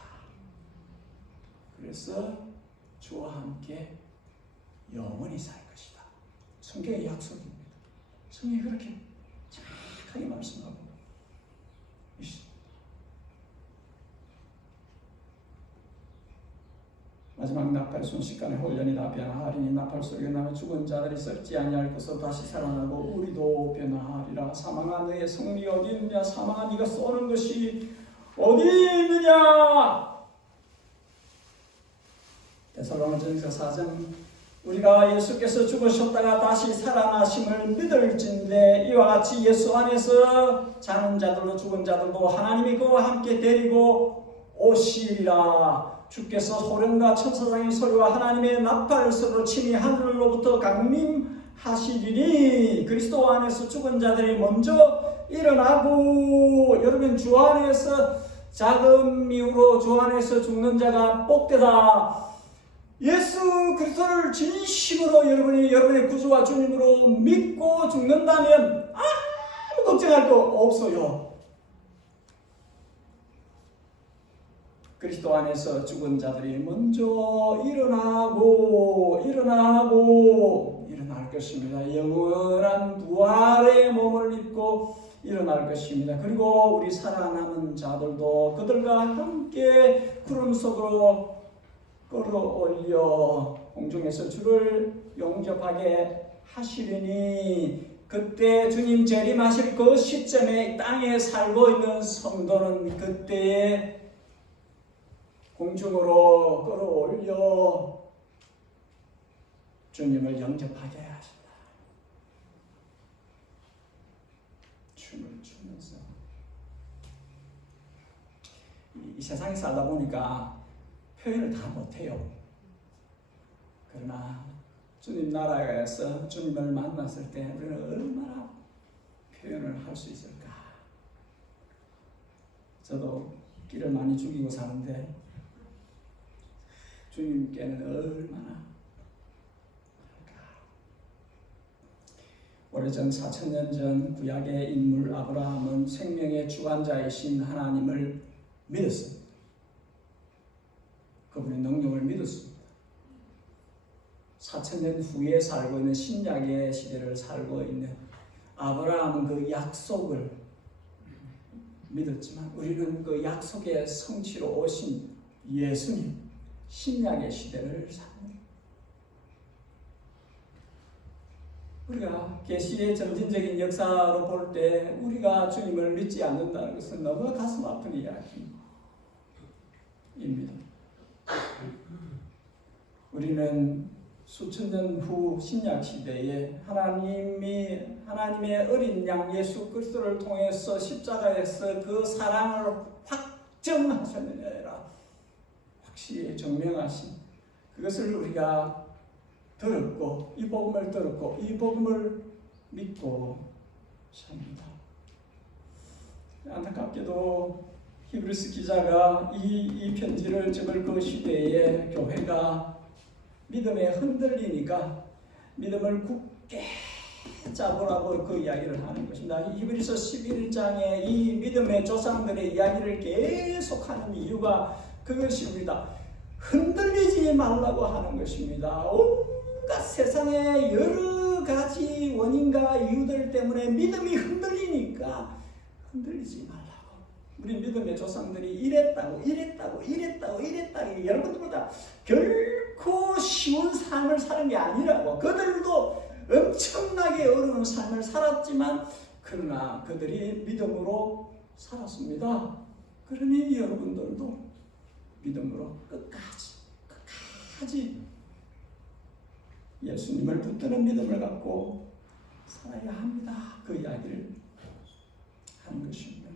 그래서 주와 함께 영원히 살 것이다. 성경의 약속입니다. 성경이 그렇게 정확하게 말씀하고 있습니다. 마지막 나팔 순식간에 홀연히 다 변화하리니 나팔 소리가 나면 죽은 자들이 썩지 아니할 것으로 다시 살아나고 우리도 변화하리라. 사망아 너의 승리가 어디 있느냐? 사망아 네가 쏘는 것이 어디 있느냐? 데살로니가전서 4장 우리가 예수께서 죽으셨다가 다시 살아나심을 믿을진데 이와 같이 예수 안에서 자는 자들도 죽은 자들도 하나님이 그와 함께 데리고 오시리라. 주께서 소령과 천사장의 소리와 하나님의 나팔 소리로 친히 하늘로부터 강림하시리니 그리스도 안에서 죽은 자들이 먼저 일어나고 여러분 주 안에서 작은 미우로 주 안에서 죽는 자가 복되다. 예수 그리스도를 진심으로 여러분의 구주와 주님으로 믿고 죽는다면 아무 걱정할 거 없어요. 그리스도 안에서 죽은 자들이 먼저 일어날 것입니다. 영원한 부활의 몸을 입고 일어날 것입니다. 그리고 우리 살아남은 자들도 그들과 함께 구름 속으로 끌어올려 공중에서 주를 영접하게 하시리니 그때 주님 재림하실 그 시점에 땅에 살고 있는 성도는 그때에 공중으로 끌어올려 주님을 영접하게 하신다. 춤을 추면서 이 세상에 살다 보니까 표현을 다 못해요. 그러나 주님 나라에서 주님을 만났을 때 우리는 얼마나 표현을 할 수 있을까? 저도 끼를 많이 죽이고 사는데 주님께는 얼마나 오래전 4000년 전 구약의 인물 아브라함은 생명의 주관자이신 하나님을 믿었습니다. 그분의 능력을 믿었습니다. 4000년 후에 살고 있는 신약의 시대를 살고 있는 아브라함은 그 약속을 믿었지만 우리는 그 약속의 성취로 오신 예수님 신약의 시대를 삽니다. 우리가 계시의 점진적인 역사로 볼 때 우리가 주님을 믿지 않는다는 것은 너무 가슴 아픈 이야기입니다. 우리는 수천 년 후 신약 시대에 하나님의 어린 양 예수 그리스도를 통해서 십자가에서 그 사랑을 확정하셨느니라 확실히 증명하신 그것을 우리가 들었고 이 복음을 들었고 이 복음을 믿고 삽니다. 안타깝게도 히브리스 기자가 이 편지를 적을 그 시대에 교회가 믿음에 흔들리니까 믿음을 굳게 잡으라고 그 이야기를 하는 것입니다. 히브리서 11장에 이 믿음의 조상들의 이야기를 계속하는 이유가 그것입니다. 흔들리지 말라고 하는 것입니다. 온갖 세상의 여러 가지 원인과 이유들 때문에 믿음이 흔들리니까 흔들리지 말라고. 우리 믿음의 조상들이 이랬다고 여러분들보다 결코 쉬운 삶을 사는 게 아니라고. 그들도 엄청나게 어려운 삶을 살았지만 그러나 그들이 믿음으로 살았습니다. 그러니 여러분들도 믿음으로 끝까지 예수님을 붙드는 믿음을 갖고 살아야 합니다. 그 이야기를 하는 것입니다.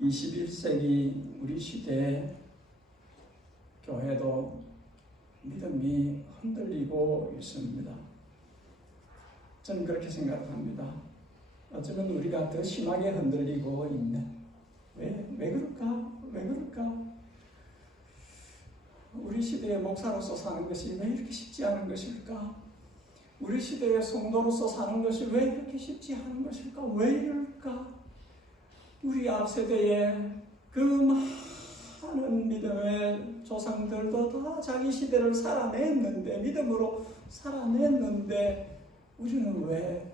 21세기 우리 시대에 교회도 믿음이 흔들리고 있습니다. 저는 그렇게 생각합니다. 어쩌면 우리가 더 심하게 흔들리고 있는 왜 그럴까? 우리 시대의 목사로서 사는 것이 왜 이렇게 쉽지 않은 것일까? 우리 시대의 성도로서 사는 것이 왜 이렇게 쉽지 않은 것일까? 왜 이럴까? 우리 앞 세대에 그 많은 믿음의 조상들도 다 자기 시대를 살아냈는데 믿음으로 살아냈는데 우리는 왜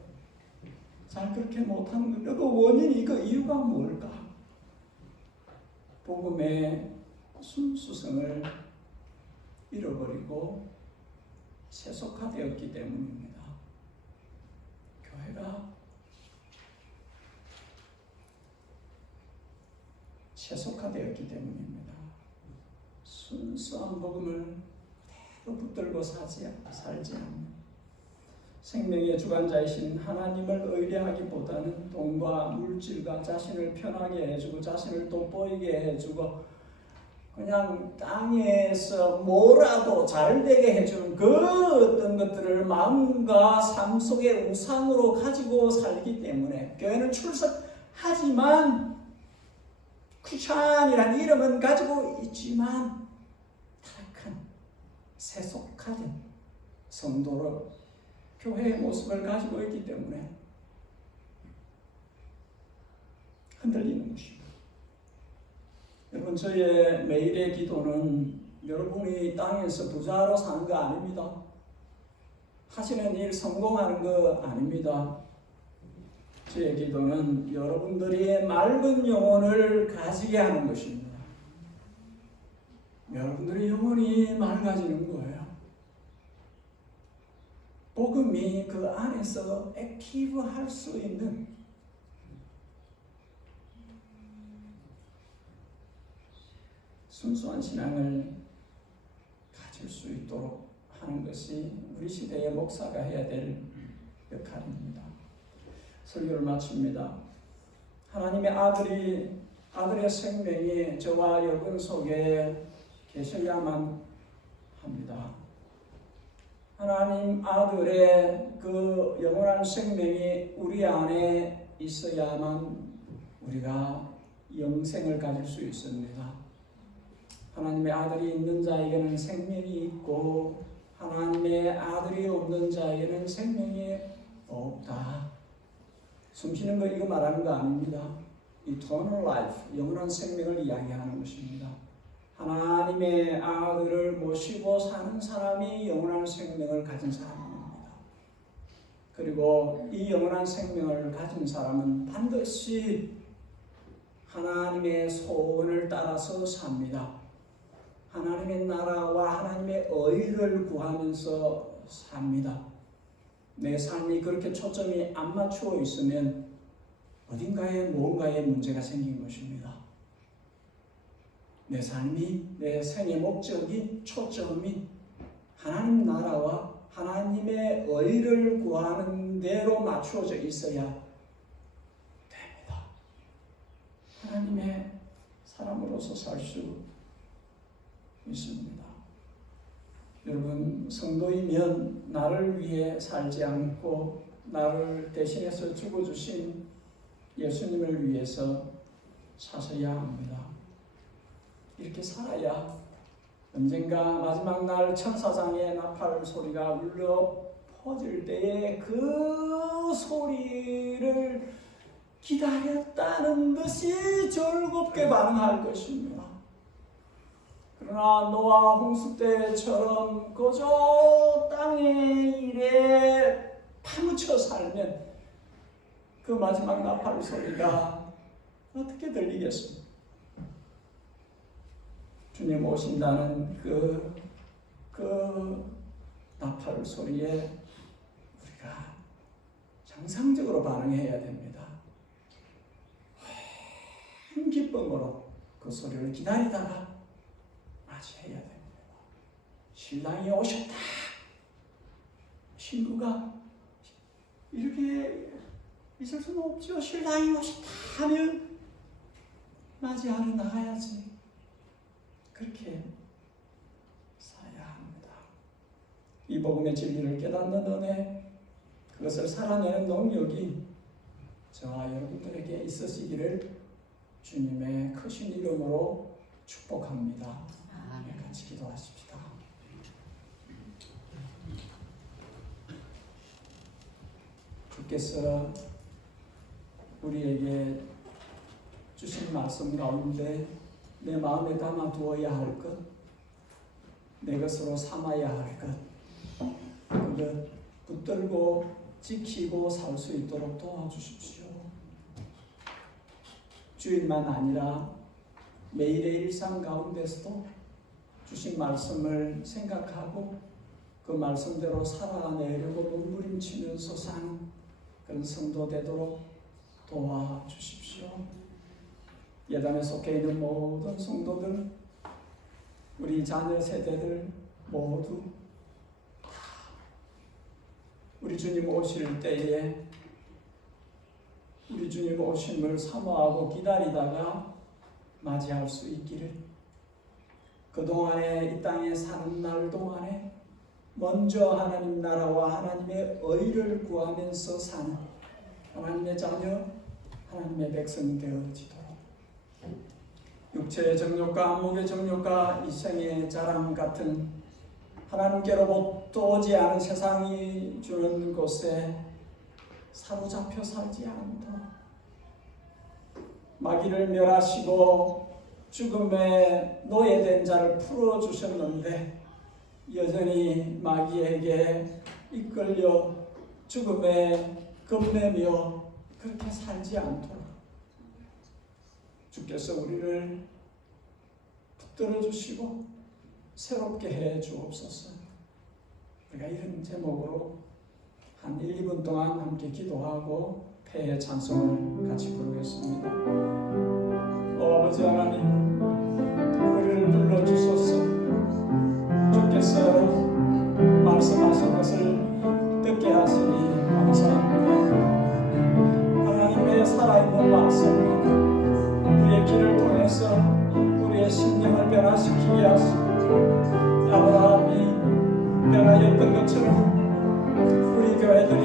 잘 그렇게 못하는 걸까? 그 원인이 그 이유가 뭘까? 복음의 순수성을 잃어버리고 세속화되었기 때문입니다. 교회가 세속화되었기 때문입니다. 순수한 복음을 서로 붙들고 살지 않는 생명의 주관자이신 하나님을 의뢰하기보다는 돈과 물질과 자신을 편하게 해주고 자신을 돋보이게 해주고 그냥 땅에서 뭐라도 잘 되게 해주는 그 어떤 것들을 마음과 삶 속의 우상으로 가지고 살기 때문에 교회는 출석하지만 크리스찬이라는 이름은 가지고 있지만 타락한 세속화된 성도로 교회의 모습을 가지고 있기 때문에 흔들리는 것입니다. 여러분, 저의 매일의 기도는 여러분이 땅에서 부자로 사는 거 아닙니다. 하시는 일 성공하는 거 아닙니다. 저의 기도는 여러분들이 맑은 영혼을 가지게 하는 것입니다. 여러분들의 영혼이 맑아지는 거예요. 복음이 그 안에서 액티브할 수 있는 순수한 신앙을 가질 수 있도록 하는 것이 우리 시대의 목사가 해야 될 역할입니다. 설교를 마칩니다. 하나님의 아들의 생명이 저와 여러분 속에 계셔야만 합니다. 하나님 아들의 그 영원한 생명이 우리 안에 있어야만 우리가 영생을 가질 수 있습니다. 하나님의 아들이 있는 자에게는 생명이 있고 하나님의 아들이 없는 자에게는 생명이 없다. 숨쉬는 거 이거 말하는 거 아닙니다. Eternal life, 영원한 생명을 이야기하는 것입니다. 하나님의 아들을 모시고 사는 사람이 영원한 생명을 가진 사람입니다. 그리고 이 영원한 생명을 가진 사람은 반드시 하나님의 소원을 따라서 삽니다. 하나님의 나라와 하나님의 의를 구하면서 삽니다. 내 삶이 그렇게 초점이 안 맞추어 있으면 어딘가에 무언가에 문제가 생긴 것입니다. 내 삶이, 내 생의 목적이, 초점이 하나님 나라와 하나님의 의를 구하는 대로 맞추어져 있어야 됩니다. 하나님의 사람으로서 살 수 있습니다. 여러분, 성도이면 나를 위해 살지 않고 나를 대신해서 죽어주신 예수님을 위해서 사셔야 합니다. 이렇게 살아야 언젠가 마지막 날 천사장의 나팔 소리가 울려 퍼질 때에 그 소리를 기다렸다는 듯이 즐겁게 반응할 것입니다. 그러나 노아 홍수 때처럼 그저 땅의 일에 파묻혀 살면 그 마지막 나팔 소리가 어떻게 들리겠습니까? 주님 오신다는 그 나팔 소리에 우리가 정상적으로 반응해야 됩니다. 큰 기쁨으로 그 소리를 기다리다가 맞이해야 됩니다. 신랑이 오셨다. 신부가 이렇게 있을 수는 없죠. 신랑이 오셨다 하면 맞이하러 나가야지. 그렇게 살아야 합니다. 이 복음의 진리를 깨닫는 은혜, 그것을 살아내는 능력이 저와 여러분들에게 있으시기를 주님의 크신 이름으로 축복합니다. 같이 기도하십시다. 주께서 우리에게 주신 말씀 가운데 내 마음에 담아 두어야 할 것, 내 것으로 삼아야 할 것, 그것 붙들고 지키고 살 수 있도록 도와주십시오. 주일만 아니라 매일의 일상 가운데서도 주신 말씀을 생각하고 그 말씀대로 살아내려고 몸부림치면서 사는 그런 성도 되도록 도와주십시오. 예단에 속해 있는 모든 성도들, 우리 자녀 세대들, 모두 우리 주님 오실 때에 우리 주님 오심을 사모하고 기다리다가 맞이할 수 있기를, 그동안에 이 땅에 사는 날 동안에 먼저 하나님 나라와 하나님의 의를 구하면서 사는 하나님의 자녀, 하나님의 백성이 되어지도록 육체의 정욕과 안목의 정욕과 이생의 자랑 같은 하나님께로부터 오지 않은 세상이 주는 곳에 사로잡혀 살지 않도록, 마귀를 멸하시고 죽음의 노예된 자를 풀어주셨는데 여전히 마귀에게 이끌려 죽음에 겁내며 그렇게 살지 않도록 주께서 우리를 붙들어 주시고 새롭게 해 주옵소서. 우리가 이런 제목으로 한 1, 2분 동안 함께 기도하고 폐의 찬송을 같이 부르겠습니다. 아버지 하나님, 우리를 불러주소서. 주께서 말씀하신 것을 듣게 하시니 감사합니다. 하나님의 살아있는 말씀, 우리의 길을 통해서 우리의 심령을 변화시키게 하시고, 아브라함이 변화였던 것처럼 우리 교회들이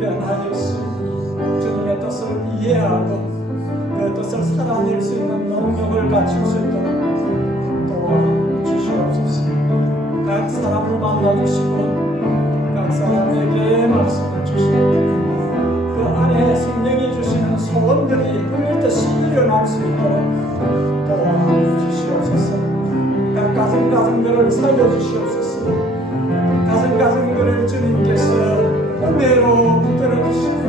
변화였으니 주님의 뜻을 이해하고 그 뜻을 살아낼 수 있는 능력을 갖출 수 있도록 도와주시옵소서. 각 사람을 만나주시고 각 사람에게 말씀을 주시고 그 안에 성령이 주시는 소원들이 울듯이 일어날 수 있도록 도와주시옵소서. 각 가정들을 살려주시옵소서. 가정들을 주님께서 은혜로 붙들어주시고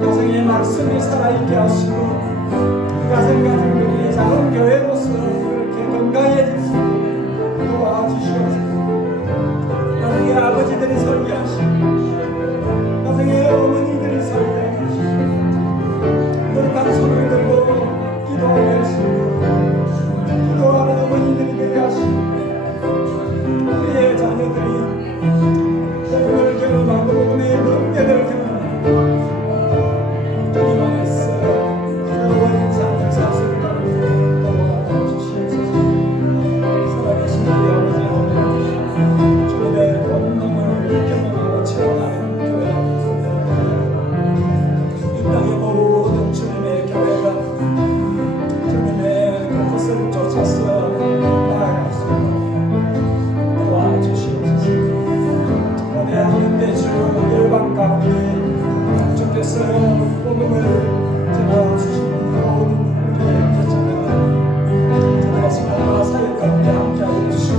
가정의 말씀이 살아있게 하시고 그 가정들이 작은 교회로서 그렇게 건강해질 수 있도록 도와주시옵소서. 가정의 아버지들이 설계하시고 가정의 어머니들이 설계하시고 거룩한 손을 들고 기도하게 하시고 기도하는 어머니들이 되게 하시고 우리의 자녀들이 복음을 경험하고 복음의 능력을 경험하고 주님 안에서 새로운 삶을 살 수 있도록 도와주시옵소서. 살아계신 우리 아버지 하나님, 주님의 권능을 경험하고 체험하는 교회가 이 땅의 모든 주님의 교회가 주님의 그 뜻을 쫓아서 나아갈 수 있도록 도와주시옵소서. 거대한 대주 열방 가운데 주께서 복음을 전하주시는 모든 우리의 교회는 저희가 시간과 사역 가운데 함께하고 주시고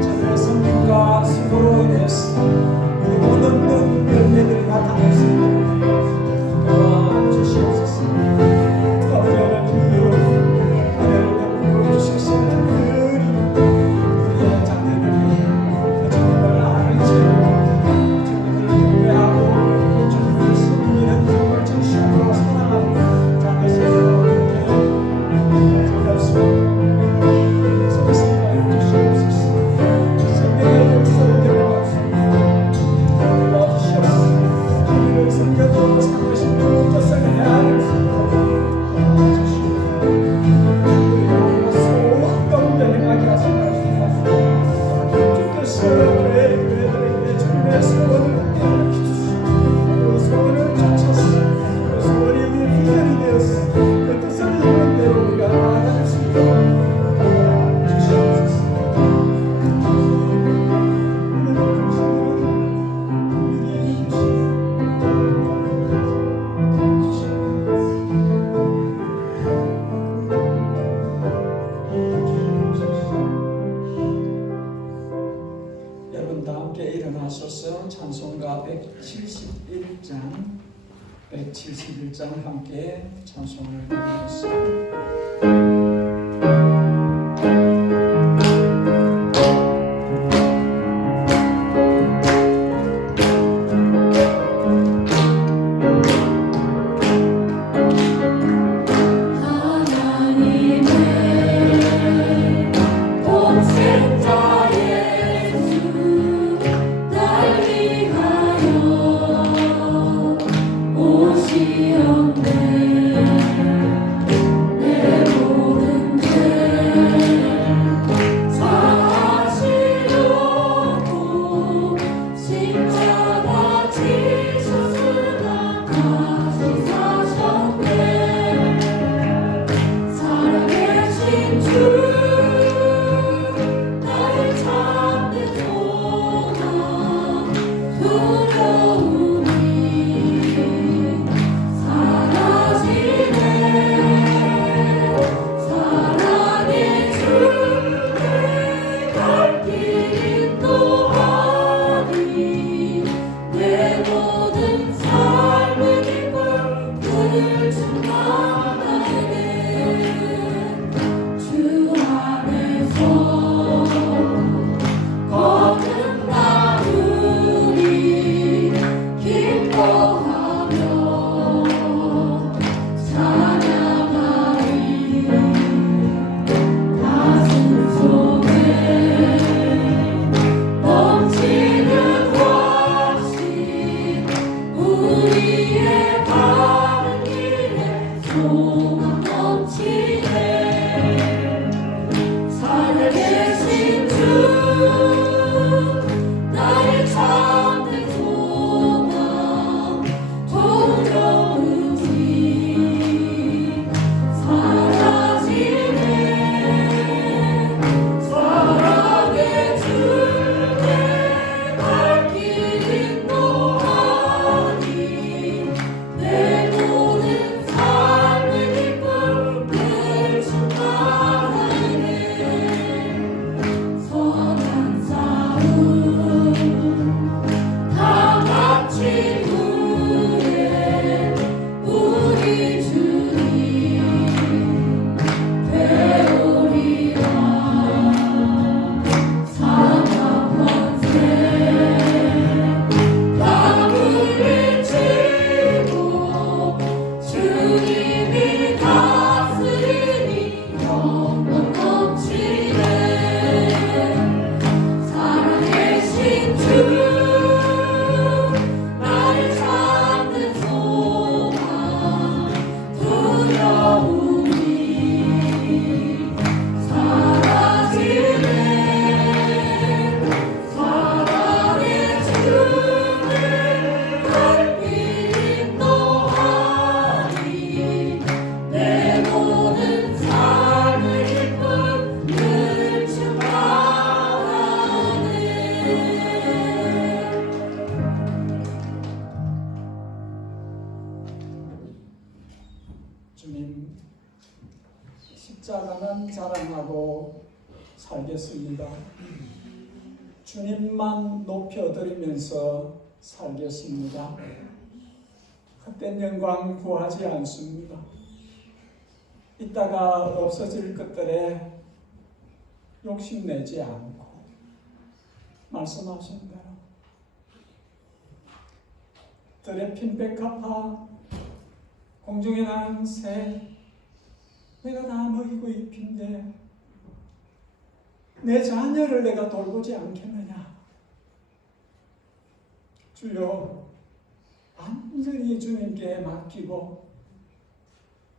저희의 성김과 수고로 인해서 못 얻는 열매들이 나타날 수 있도록 도와주시옵소서. 아버지 하나님이여, 은혜를 베풀어 주시는 우리의 자녀들이 주님을 아는 채로 주님을 경외하고 주님을 섬기는 정말 진심으로 사랑하는 자녀들로 될 수 있도록 성신하여 주시옵소서. 성령의 역사를 경험할 수 있도록 도와주시옵소서. 주님을 섬겨도 삼으신 그 뜻을 헤아릴 수 있도록 도와주시옵소서. 우리가 소원 가운데 행하게 하시옵소서. 주께서 교회들에게 주님의 소원을 주시고 그 소원을 쫓아서 그 소원이 우리의 비전이 되어서 그 뜻을 이루는 대로 우리가 나아갈 수 있도록 도와주시옵소서. 여러분 다 함께 일어나셔서 찬송가 171장 함께 찬송을 드리겠습니다. 하나님의 독생자의 십자가만 자랑하고 살겠습니다. 주님만 높여드리면서 살겠습니다. 헛된 영광 구하지 않습니다. 이따가 없어질 것들에 욕심내지 않고 말씀하신 대로 들에 핀백합화 공중에 나는 새 내가 다 먹이고 입힌데 내 자녀를 내가 돌보지 않겠느냐. 주여 완전히 주님께 맡기고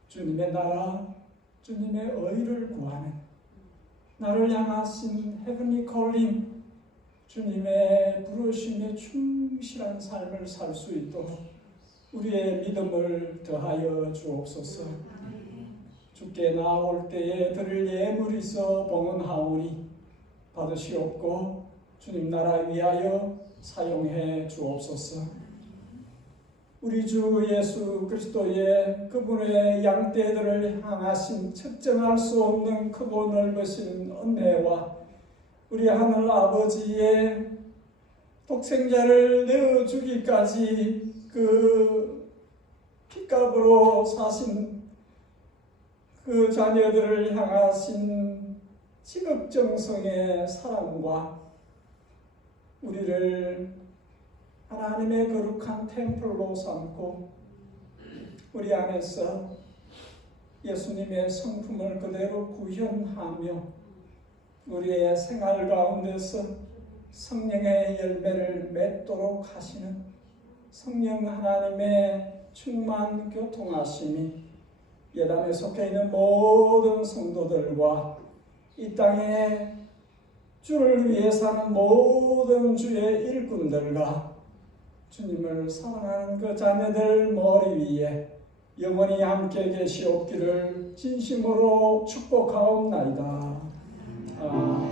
주님의 나라, 주님의 의를 구하는 나를 향하신 헤븐리 콜링, 주님의 부르심에 충실한 삶을 살 수 있도록 우리의 믿음을 더하여 주옵소서. 주께 나올 때에 드릴 예물이 있어 봉헌하오니 받으시옵고 주님 나라 위하여 사용해 주옵소서. 우리 주 예수 그리스도의 그분의 양떼들을 향하신 측정할 수 없는 크고 넓으신 은혜와 우리 하늘 아버지의 독생자를 내어주기까지 그 핏값으로 사신 그 자녀들을 향하신 지극정성의 사랑과 우리를 하나님의 거룩한 템플로 삼고 우리 안에서 예수님의 성품을 그대로 구현하며 우리의 생활 가운데서 성령의 열매를 맺도록 하시는 성령 하나님의 충만 교통하심이 예단에 속해 있는 모든 성도들과 이 땅에 주를 위해 사는 모든 주의 일꾼들과 주님을 사랑하는 그 자녀들 머리 위에 영원히 함께 계시옵기를 진심으로 축복하옵나이다. 아멘.